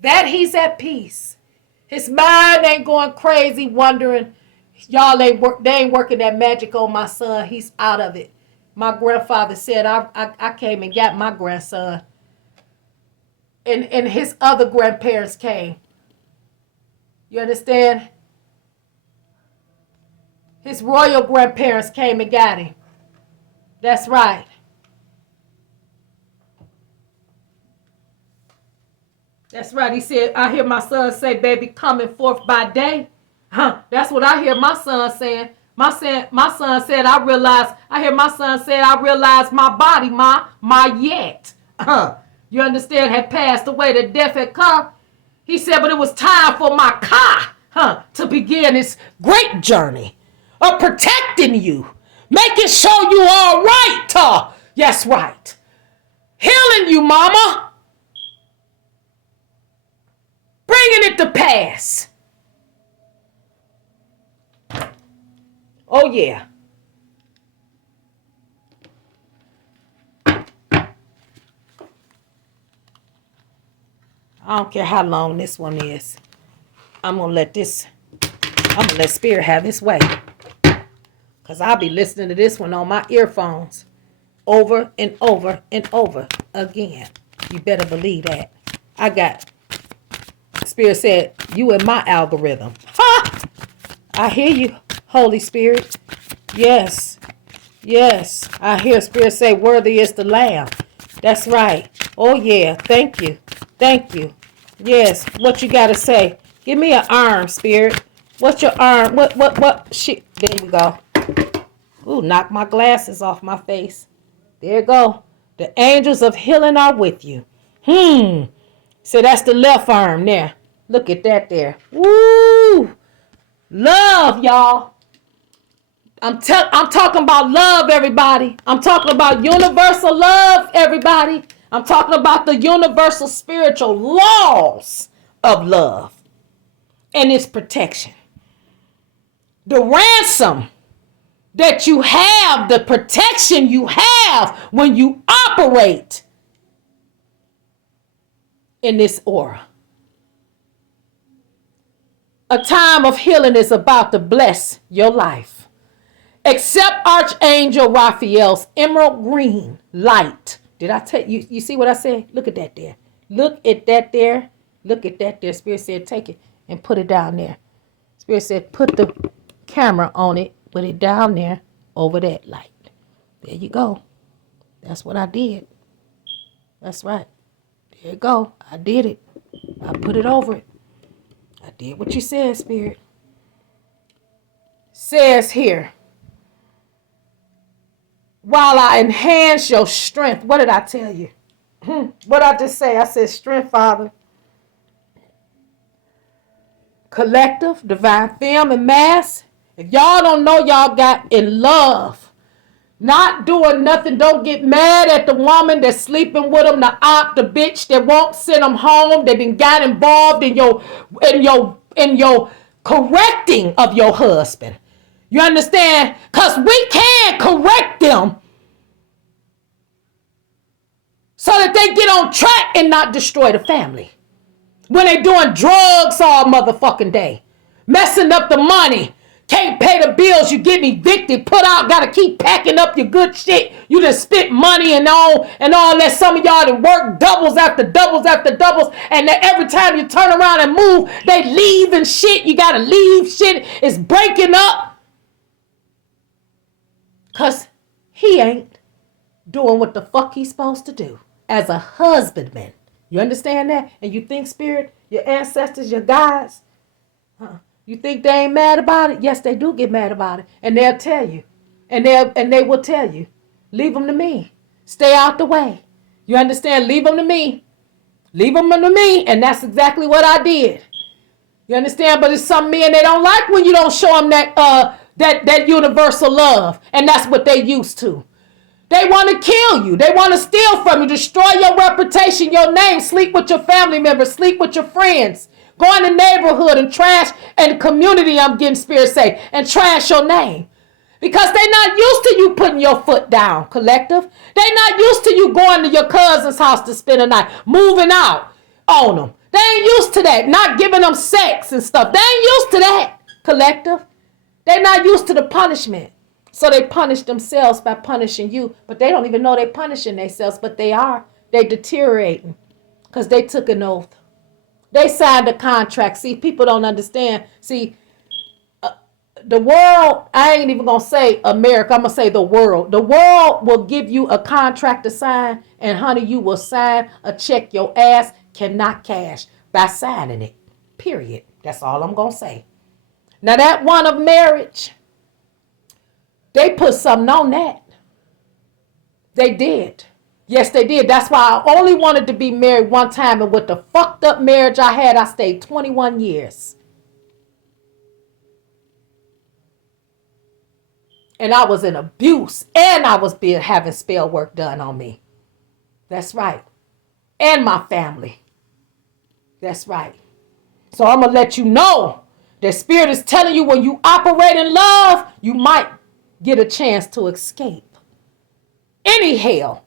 That he's at peace. His mind ain't going crazy wondering, y'all they ain't working that magic on my son. He's out of it. My grandfather said I came and got my grandson. And his other grandparents came. You understand? His royal grandparents came and got him. That's right. That's right. He said, I hear my son say, baby, coming forth by day. Huh? That's what I hear my son saying. My son said, I hear my son say, I realize my body, my yet. You understand, had passed away. The death had come. He said, but it was time for my car, to begin its great journey of protecting you, making sure you all right. Yes, right. Healing you, mama. Bringing it to pass. Oh, yeah. I don't care how long this one is. I'm going to let Spirit have his way. Because I'll be listening to this one on my earphones over and over and over again. You better believe that. Spirit said, you in my algorithm. Ha! I hear you, Holy Spirit. Yes. Yes. I hear Spirit say, worthy is the Lamb. That's right. Oh, yeah. Thank you. Thank you. Yes. What you got to say? Give me an arm, Spirit. What's your arm? What? Shit. There you go. Ooh, knock my glasses off my face. There you go. The angels of healing are with you. So that's the left arm there. Look at that there. Woo! Love, y'all. I'm talking about love, everybody. I'm talking about universal love, everybody. I'm talking about the universal spiritual laws of love and its protection. The ransom that you have, the protection you have when you operate in this aura. A time of healing is about to bless your life. Accept Archangel Raphael's emerald green light. Did I tell you? You see what I said? Look at that there. Look at that there. Look at that there. Spirit said, take it and put it down there. Spirit said, put the camera on it. Put it down there over that light. There you go. That's what I did. That's right. There you go. I did it. I put it over it. I did what you said, Spirit. Says here, while I enhance your strength. What did I tell you? What did I just say? I said strength, Father. Collective, divine film, and mass. If y'all don't know, y'all got in love. Not doing nothing. Don't get mad at the woman that's sleeping with them, the op, the bitch that won't send them home. They done got involved in your correcting of your husband. You understand? Because we can correct them so that they get on track and not destroy the family. When they doing drugs all motherfucking day, messing up the money. Can't pay the bills, you get evicted, put out, gotta keep packing up your good shit. You done spent money and all that. Some of y'all done work doubles after doubles after doubles, and then every time you turn around and move, they leave and shit. You gotta leave shit. It's breaking up. Cause he ain't doing what the fuck he's supposed to do as a husbandman. You understand that? And you think, Spirit, your ancestors, your guides, you think they ain't mad about it? Yes, they do get mad about it. And they'll tell you. And they will tell you. Leave them to me. Stay out the way. You understand? Leave them to me. Leave them to me. And that's exactly what I did. You understand? But it's some men, they don't like when you don't show them that universal love. And that's what they used to. They want to kill you. They want to steal from you. Destroy your reputation, your name. Sleep with your family members. Sleep with your friends. Go in the neighborhood and trash, and community, I'm getting Spirit say, and trash your name. Because they're not used to you putting your foot down, collective. They're not used to you going to your cousin's house to spend a night, moving out on them. They ain't used to that, not giving them sex and stuff. They ain't used to that, collective. They're not used to the punishment. So they punish themselves by punishing you, but they don't even know they're punishing themselves, but they are. They're deteriorating because they took an oath. They signed a contract. See, people don't understand. See, the world, I ain't even going to say America. I'm going to say the world. The world will give you a contract to sign, and honey, you will sign a check your ass cannot cash by signing it. Period. That's all I'm going to say. Now, that one of marriage, they put something on that. They did. Yes, they did. That's why I only wanted to be married one time. And with the fucked up marriage I had, I stayed 21 years. And I was in abuse. And I was having spell work done on me. That's right. And my family. That's right. So I'm going to let you know that Spirit is telling you when you operate in love, you might get a chance to escape any hell.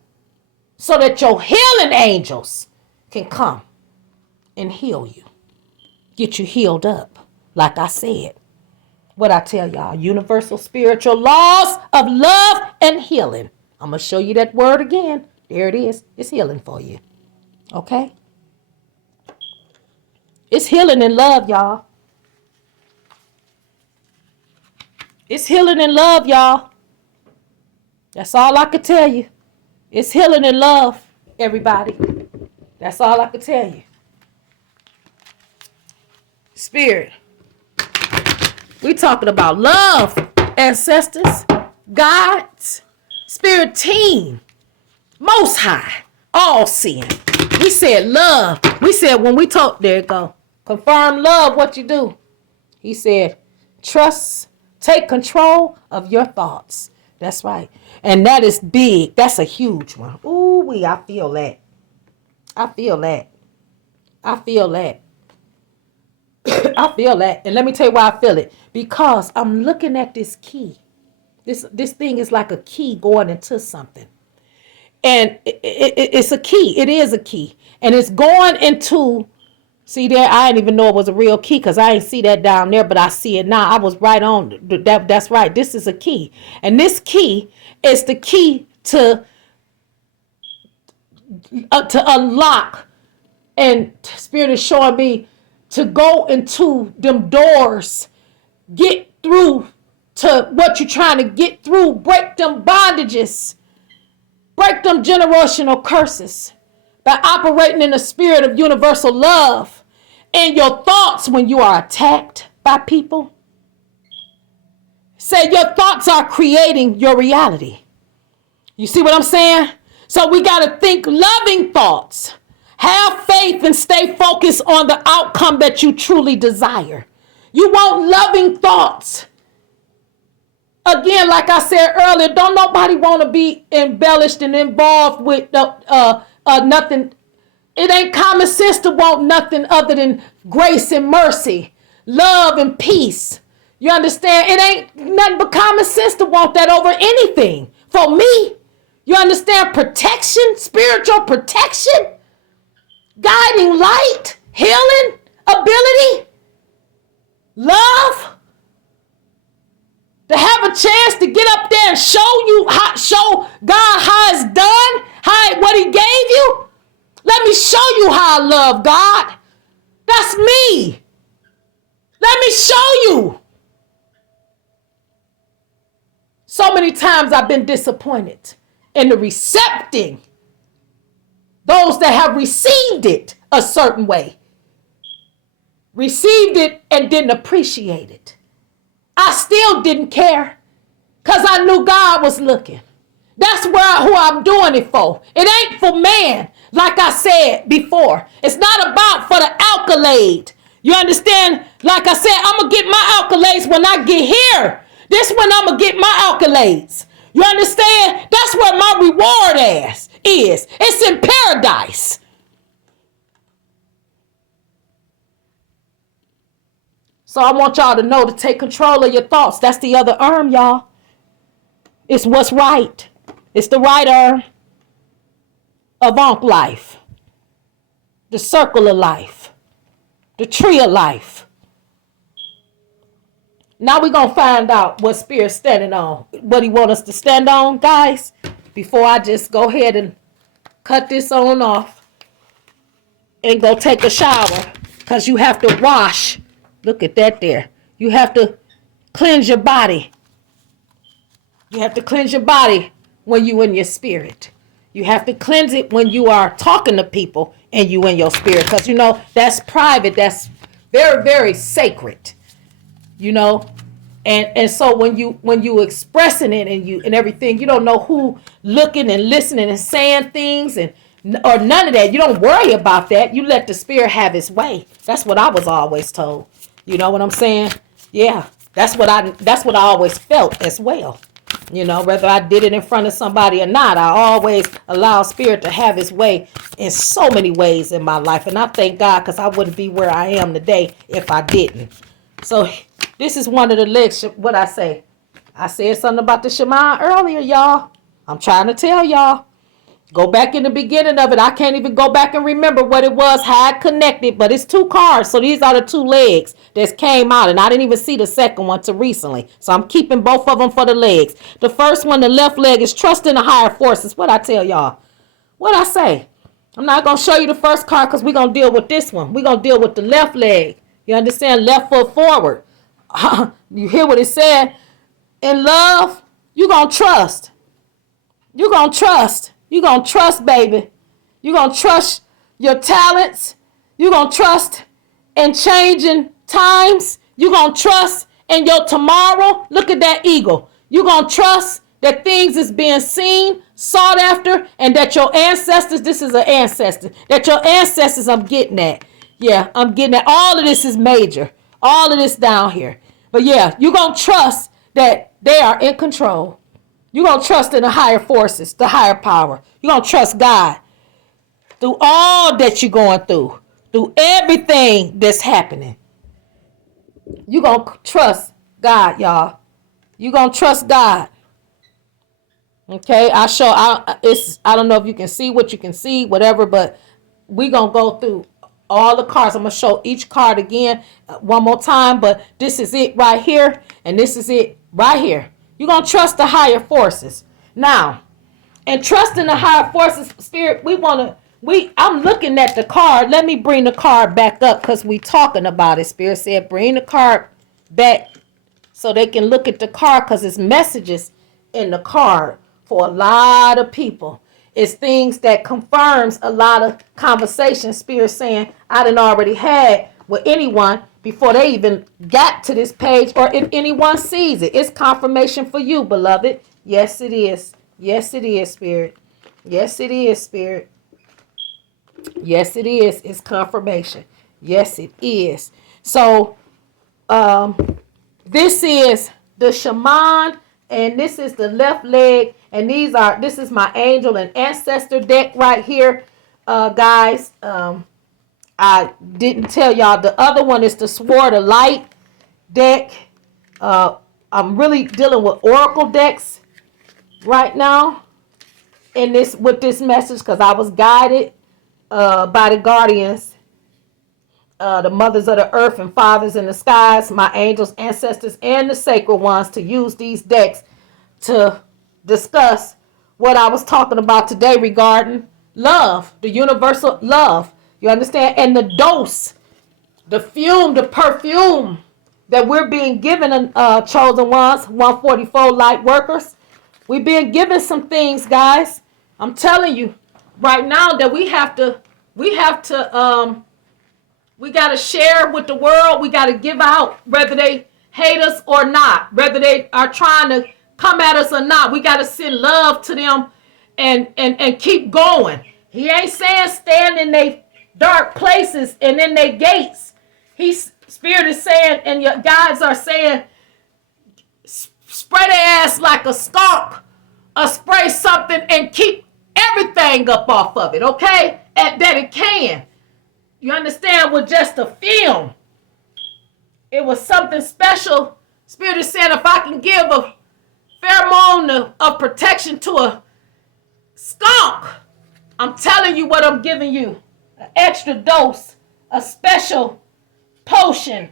So that your healing angels can come and heal you. Get you healed up. Like I said. What I tell y'all, universal spiritual laws of love and healing. I'm going to show you that word again. There it is. It's healing for you. Okay? It's healing in love, y'all. It's healing in love, y'all. That's all I could tell you. It's healing in love, everybody. That's all I could tell you. Spirit. We talking about love, ancestors, gods, spirit team, most high, all sin. We said love. We said when we talk, there you go. Confirm love, what you do. He said, trust, take control of your thoughts. That's right. And that is big. That's a huge one. Ooh, I feel that. I feel that. I feel that. I feel that. And let me tell you why I feel it. Because I'm looking at this key. This thing is like a key going into something. And it's a key. It is a key. And it's going into, see there, I didn't even know it was a real key because I didn't see that down there, but I see it now. I was right on. That's right. This is a key. And this key is the key to unlock. And Spirit is showing me to go into them doors, get through to what you're trying to get through, break them bondages, break them generational curses by operating in the spirit of universal love in your thoughts when you are attacked by people. Say your thoughts are creating your reality. You see what I'm saying? So we got to think loving thoughts. Have faith and stay focused on the outcome that you truly desire. You want loving thoughts. Again, like I said earlier, don't nobody want to be embellished and involved with nothing. It ain't common sense to want nothing other than grace and mercy, love and peace. You understand? It ain't nothing but common sense to want that over anything. For me, you understand? Protection, spiritual protection. Guiding light, healing, ability, love. To have a chance to get up there and show God how it's done, what he gave you. Let me show you how I love God. That's me. Let me show you. So many times I've been disappointed in the recepting. Those that have received it a certain way. Received it and didn't appreciate it. I still didn't care because I knew God was looking. That's who I'm doing it for. It ain't for man, like I said before. It's not about for the accolade. You understand? Like I said, I'm going to get my accolades when I get here. This when I'm going to get my accolades. You understand? That's where my reward is. It's in paradise. So I want y'all to know to take control of your thoughts. That's the other arm, y'all. It's what's right. It's the right arm of Ankh life. The circle of life. The tree of life. Now we're going to find out what Spirit's standing on. What he wants us to stand on, guys. Before I just go ahead and cut this on off. And go take a shower. Because you have to wash. Look at that there. You have to cleanse your body. You have to cleanse your body when you in your spirit. You have to cleanse it when you are talking to people and you in your spirit. Because, you know, that's private. That's very, very sacred. You know, and so when you expressing it and everything, you don't know who looking and listening and saying things or none of that. You don't worry about that. You let the Spirit have its way. That's what I was always told. You know what I'm saying? Yeah, that's what I always felt as well. You know, whether I did it in front of somebody or not, I always allow Spirit to have his way in so many ways in my life. And I thank God because I wouldn't be where I am today if I didn't. So this is one of the legs. What I say? I said something about the Shema earlier, y'all. I'm trying to tell y'all. Go back in the beginning of it. I can't even go back and remember what it was, how it connected, but it's two cars. So these are the two legs that came out. And I didn't even see the second one till recently. So I'm keeping both of them for the legs. The first one, the left leg, is trust in the higher forces. What I tell y'all? What I say? I'm not going to show you the first card because we're going to deal with this one. We're going to deal with the left leg. You understand? Left foot forward. You hear what it said? In love, you're going to trust. You're going to trust. You're going to trust, baby. You're going to trust your talents. You're going to trust in changing times. You're going to trust in your tomorrow. Look at that eagle. You're going to trust that things is being seen, sought after, and that your ancestors, this is an ancestor, that your ancestors, I'm getting at. Yeah, I'm getting at. All of this is major. All of this down here. But yeah, you're going to trust that they are in control. You're going to trust in the higher forces, the higher power. You're going to trust God through all that you're going through everything that's happening. You're going to trust God, y'all. You're going to trust God. Okay, I don't know if you can see what you can see, whatever, but we're going to go through all the cards. I'm going to show each card again one more time, but this is it right here, and this is it right here. You're going to trust the higher forces. Now, and trusting the higher forces, Spirit, I'm looking at the card. Let me bring the card back up because we talking about it. Spirit said, bring the card back so they can look at the card because it's messages in the card for a lot of people. It's things that confirms a lot of conversations. Spirit saying, I done already had with anyone before they even got to this page, or if anyone sees it. It's confirmation for you, beloved. Yes, it is. Yes, it is, Spirit. Yes, it is, Spirit. Yes, it is. It's confirmation. Yes, it is. So, this is the shaman, and this is the left leg, and this is my angel and ancestor deck right here, guys. I didn't tell y'all the other one is the Sword of Light deck. I'm really dealing with oracle decks right now with this message because I was guided by the guardians, the mothers of the earth and fathers in the skies, my angels, ancestors, and the sacred ones to use these decks to discuss what I was talking about today regarding love, the universal love. You understand? And the dose, the perfume that we're being given, chosen ones, 144 light workers. We're being given some things, guys. I'm telling you right now that we got to share with the world. We got to give out, whether they hate us or not, whether they are trying to come at us or not. We got to send love to them and keep going. He ain't saying stand in they dark places and in their gates. Spirit is saying, and your guides are saying, spray their ass like a skunk, or spray something and keep everything up off of it, okay? And that it can. You understand? With just a film. It was something special. Spirit is saying, if I can give a pheromone of protection to a skunk, I'm telling you what I'm giving you. An extra dose, a special potion,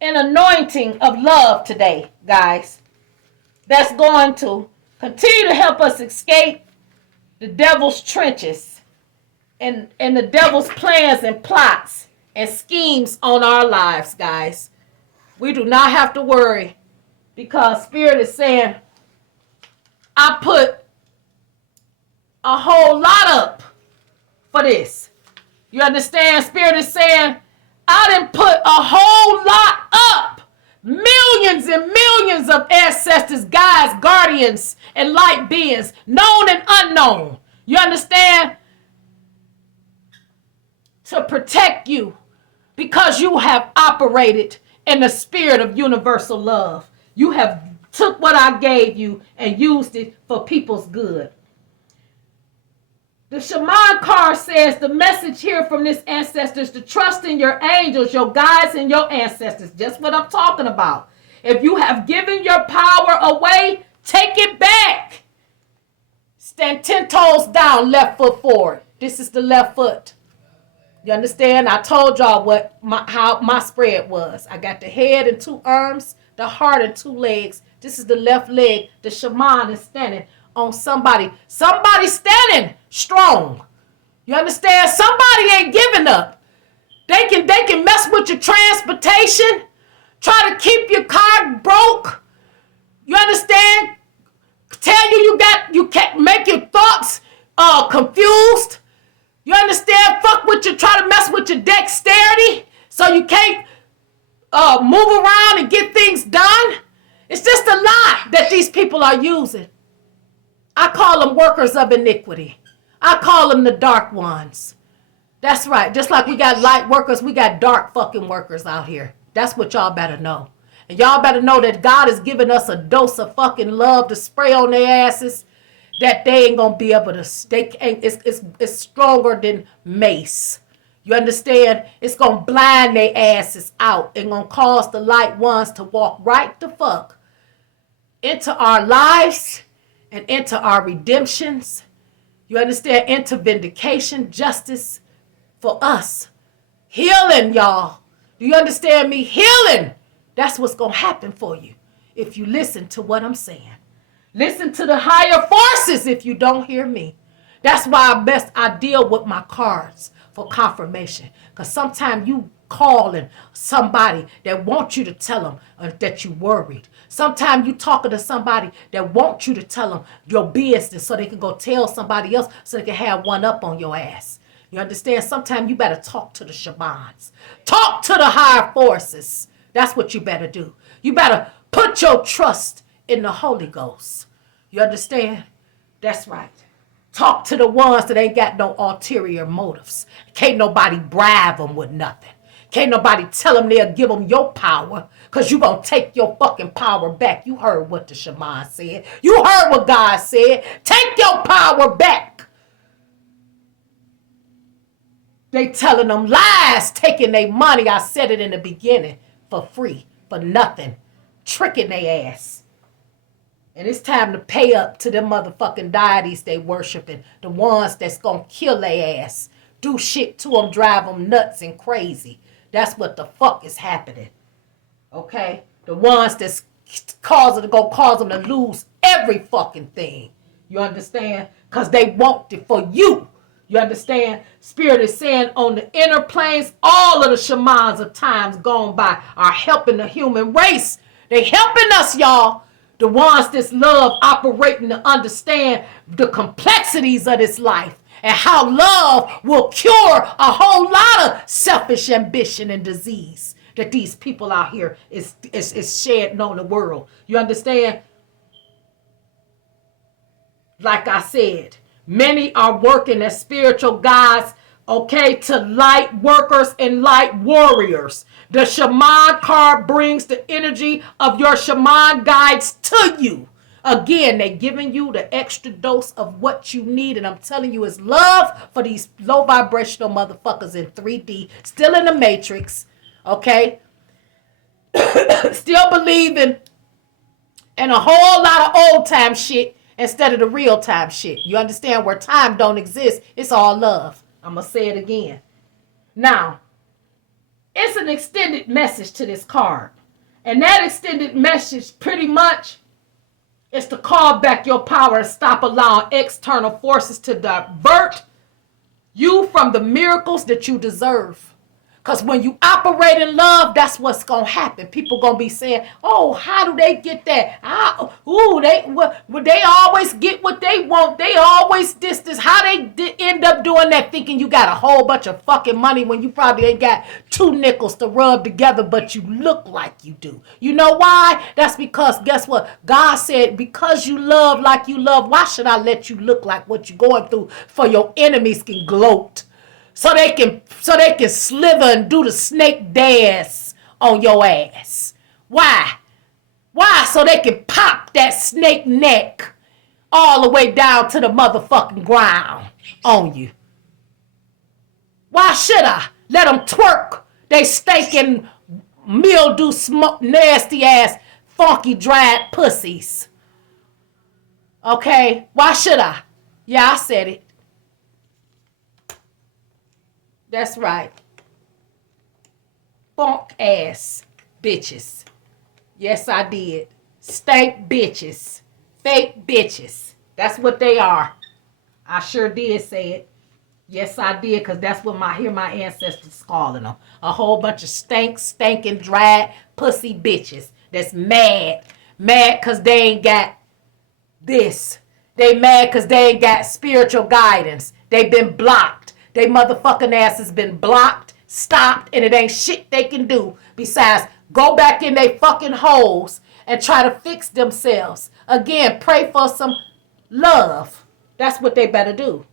an anointing of love today, guys. That's going to continue to help us escape the devil's trenches and the devil's plans and plots and schemes on our lives, guys. We do not have to worry because Spirit is saying, I put a whole lot up for this. You understand? Spirit is saying, I didn't put a whole lot up. Millions and millions of ancestors, guides, guardians, and light beings, known and unknown. You understand? To protect you because you have operated in the spirit of universal love. You have took what I gave you and used it for people's good. The shaman card says the message here from this ancestor is to trust in your angels, your guides, and your ancestors. Just what I'm talking about. If you have given your power away, take it back. Stand 10 toes down, left foot forward. This is the left foot. You understand? I told y'all how my spread was. I got the head and 2 arms, the heart and 2 legs. This is the left leg. The shaman is standing on somebody. Somebody standing strong. You understand? Somebody ain't giving up. They can mess with your transportation, try to keep your car broke. You understand? Tell you can't make your thoughts confused. You understand? Fuck with you, try to mess with your dexterity so you can't move around and get things done. It's just a lie that these people are using. I call them workers of iniquity. I call them the dark ones. That's right. Just like we got light workers, we got dark fucking workers out here. That's what y'all better know. And y'all better know that God is giving us a dose of fucking love to spray on their asses that they ain't gonna be able to. It's stronger than mace. You understand? It's gonna blind their asses out and gonna cause the light ones to walk right the fuck into our lives and into our redemptions. You understand? Into vindication, justice for us. Healing, y'all. Do you understand me? Healing. That's what's going to happen for you if you listen to what I'm saying. Listen to the higher forces if you don't hear me. That's why I deal with my cards for confirmation. Because sometimes you calling somebody that wants you to tell them that you worried. Sometimes you talking to somebody that wants you to tell them your business so they can go tell somebody else so they can have one up on your ass. You understand? Sometimes you better talk to the shamans. Talk to the higher forces. That's what you better do. You better put your trust in the Holy Ghost. You understand? That's right. Talk to the ones that ain't got no ulterior motives. Can't nobody bribe them with nothing. Can't nobody tell them they'll give them your power because you going to take your fucking power back. You heard what the shaman said. You heard what God said. Take your power back. They telling them lies, taking their money. I said it in the beginning. For free, for nothing, tricking their ass. And it's time to pay up to them motherfucking deities they worshiping, the ones that's gonna kill their ass, do shit to them, drive them nuts and crazy. That's what the fuck is happening. Okay? The ones that's cause them to lose every fucking thing. You understand? Because they want it for you. You understand? Spirit is saying on the inner planes, all of the shamans of times gone by are helping the human race. They helping us, y'all. The ones that's love operating to understand the complexities of this life and how love will cure a whole lot of selfish ambition and disease that these people out here is shedding on the world. You understand? Like I said, many are working as spiritual guides, okay, to light workers and light warriors. The shaman card brings the energy of your shaman guides to you. Again, they're giving you the extra dose of what you need. And I'm telling you, it's love for these low vibrational motherfuckers in 3D, still in the matrix, okay? Still believing in a whole lot of old time shit instead of the real time shit. You understand? Where time don't exist, it's all love. I'm going to say it again. Now, it's an extended message to this card. And that extended message pretty much is to call back your power and stop allowing external forces to divert you from the miracles that you deserve. Because when you operate in love, that's what's going to happen. People going to be saying, oh, how do they get that? They always get what they want. They always this. How they end up doing that, thinking you got a whole bunch of fucking money when you probably ain't got 2 nickels to rub together, but you look like you do. You know why? That's because, guess what? God said, because you love like you love, why should I let you look like what you're going through for your enemies can gloat? So they can slither and do the snake dance on your ass. Why? Why? So they can pop that snake neck all the way down to the motherfucking ground on you. Why should I let them twerk they stinking mildew smoke nasty ass funky dried pussies? Okay? Why should I? Yeah, I said it. That's right. Funk ass bitches. Yes, I did. Stank bitches. Fake bitches. That's what they are. I sure did say it. Yes, I did, because that's what my ancestors calling them. A whole bunch of stinking, dried, pussy bitches that's mad. Mad because they ain't got this. They mad because they ain't got spiritual guidance. They been blocked. They motherfucking ass has been blocked, stopped, and it ain't shit they can do besides go back in they fucking holes and try to fix themselves. Again, pray for some love. That's what they better do.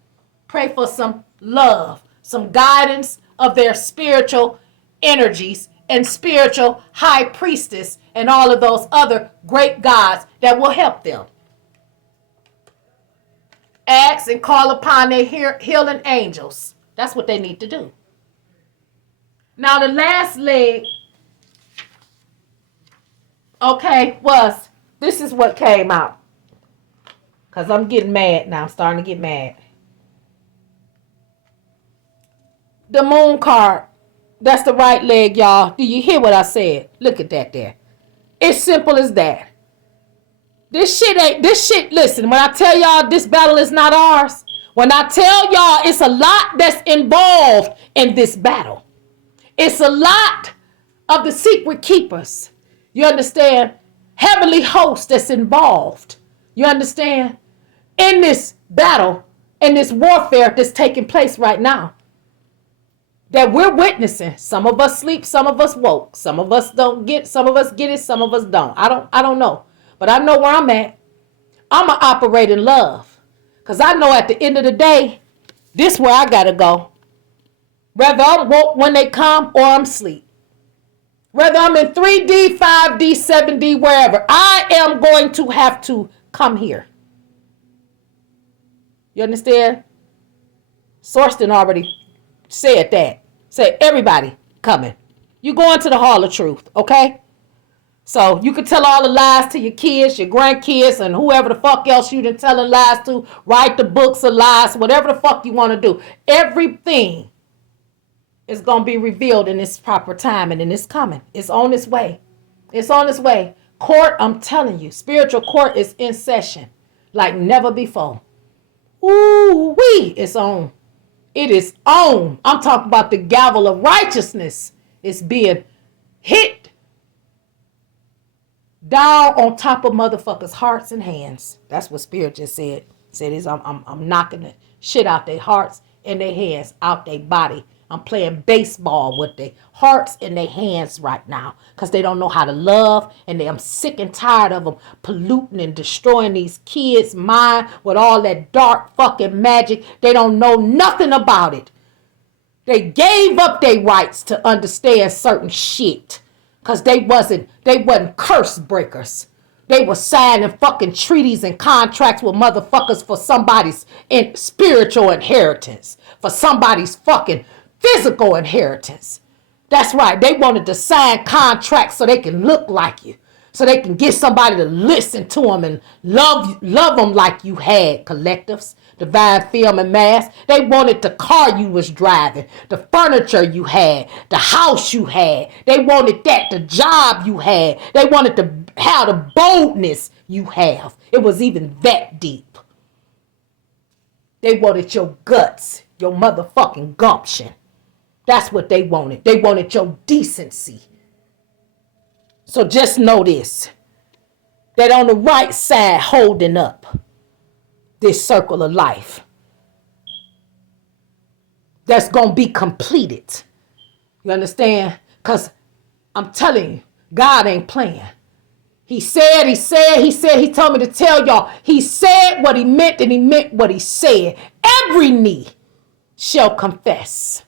Pray for some love, some guidance of their spiritual energies and spiritual high priestess and all of those other great gods that will help them. Ask and call upon their healing angels. That's what they need to do. Now the last leg, okay, was, this is what came out. Because I'm getting mad now. I'm starting to get mad. The moon card. That's the right leg, y'all. Do you hear what I said? Look at that there. It's simple as that. This shit, listen, when I tell y'all this battle is not ours, when I tell y'all it's a lot that's involved in this battle. It's a lot of the secret keepers. You understand? Heavenly host that's involved. You understand? In this battle, in this warfare that's taking place right now. That we're witnessing. Some of us sleep, some of us woke. Some of us don't get, some of us get it, some of us don't. I don't know. But I know where I'm at. I'm going to operate in love. Because I know at the end of the day, this is where I got to go. Whether I'm woke when they come or I'm asleep. Whether I'm in 3D, 5D, 7D, wherever. I am going to have to come here. You understand? Sorston already said that. Say, everybody coming. You going to the Hall of Truth, okay? So you can tell all the lies to your kids, your grandkids, and whoever the fuck else you done telling lies to. Write the books of lies, whatever the fuck you want to do. Everything is going to be revealed in its proper time, and it's coming. It's on its way. It's on its way. Court, I'm telling you, spiritual court is in session like never before. Ooh-wee, it's on. It is on. I'm talking about the gavel of righteousness. It's being hit down on top of motherfuckers' hearts and hands. That's what Spirit just said. Said is I'm knocking the shit out their hearts and their hands, out their body. I'm playing baseball with their hearts and their hands right now because they don't know how to love, and I'm sick and tired of them polluting and destroying these kids' mind with all that dark fucking magic. They don't know nothing about it. They gave up their rights to understand certain shit because they wasn't curse breakers. They were signing fucking treaties and contracts with motherfuckers for somebody's spiritual inheritance, for somebody's fucking physical inheritance. That's right. They wanted to sign contracts so they can look like you, so they can get somebody to listen to them and love them like you had. Collectives, Divine Film and Mass. They wanted the car you was driving, the furniture you had, the house you had. They wanted that, the job you had. They wanted to have the boldness you have. It was even that deep. They wanted your guts, your motherfucking gumption. That's what they wanted. They wanted your decency. So just know this, that on the right side holding up this circle of life that's going to be completed. You understand? Because I'm telling you, God ain't playing. He told me to tell y'all, he said what he meant and he meant what he said. Every knee shall confess.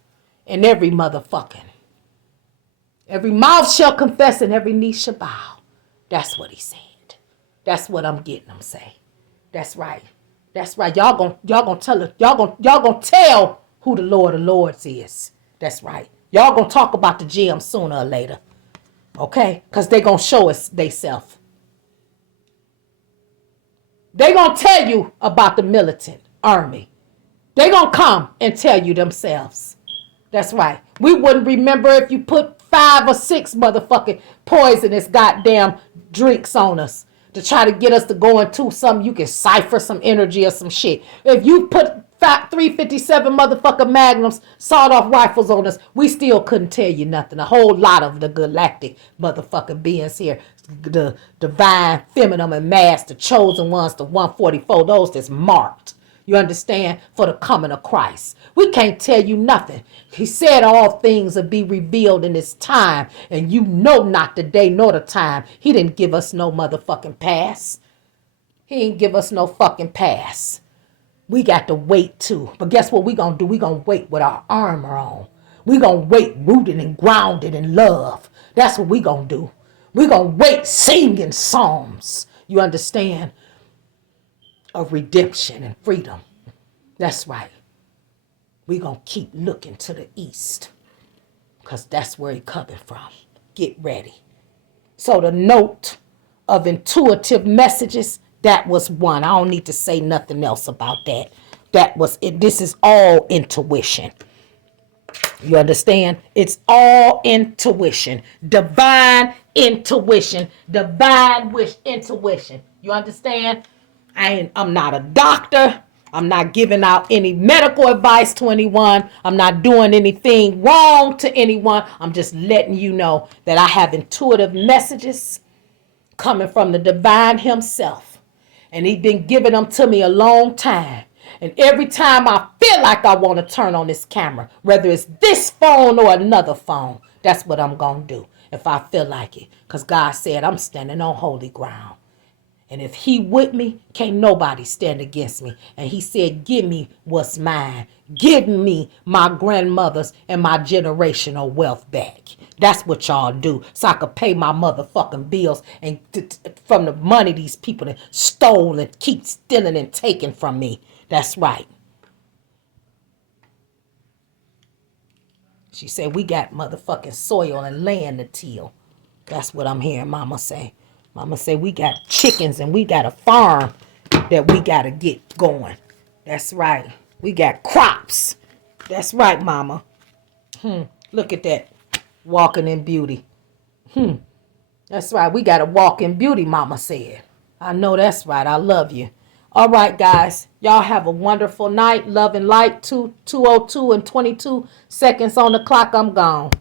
And every motherfucking. Every mouth shall confess and every knee shall bow. That's what he said. That's what I'm getting him say. That's right. That's right. Y'all gonna tell it. Y'all gonna tell who the Lord of Lords is. That's right. Y'all gonna talk about the gem sooner or later. Okay? Because they gonna show us they self. They gonna tell you about the militant. army. They gonna come and tell you themselves. That's right. We wouldn't remember if you put 5 or 6 motherfucking poisonous goddamn drinks on us to try to get us to go into something. You can cipher some energy or some shit. If you put 357 motherfucking magnums, sawed off rifles on us, we still couldn't tell you nothing. A whole lot of the galactic motherfucking beings here, the divine feminine and mass, the chosen ones, the 144, those that's marked. You understand? For the coming of Christ. We can't tell you nothing. He said all things will be revealed in his time. And you know not the day nor the time. He didn't give us no motherfucking pass. He ain't give us no fucking pass. We got to wait too. But guess what we gonna do? We gonna wait with our armor on. We gonna wait rooted and grounded in love. That's what we gonna do. We gonna wait singing psalms. You understand? Of redemption and freedom. That's right. We gonna keep looking to the east, because that's where he coming from. Get ready. So the note of intuitive messages, that was one. I don't need to say nothing else about that. That was it. This is all intuition. You understand? It's all intuition. Divine intuition. Divine wish intuition. You understand? I'm not a doctor. I'm not giving out any medical advice to anyone. I'm not doing anything wrong to anyone. I'm just letting you know that I have intuitive messages coming from the divine himself. And he's been giving them to me a long time. And every time I feel like I want to turn on this camera, whether it's this phone or another phone, that's what I'm going to do if I feel like it. Because God said I'm standing on holy ground. And if he with me, can't nobody stand against me. And he said, give me what's mine. Give me my grandmother's and my generational wealth back. That's what y'all do. So I could pay my motherfucking bills and from the money these people that stole and keep stealing and taking from me. That's right. She said, we got motherfucking soil and land to till. That's what I'm hearing Mama say. Mama say we got chickens and we got a farm that we got to get going. That's right. We got crops. That's right, Mama. Look at that. Walking in beauty. That's right. We got to walk in beauty, Mama said. I know that's right. I love you. All right, guys. Y'all have a wonderful night. Love and light. 2:02 and 22 seconds on the clock. I'm gone.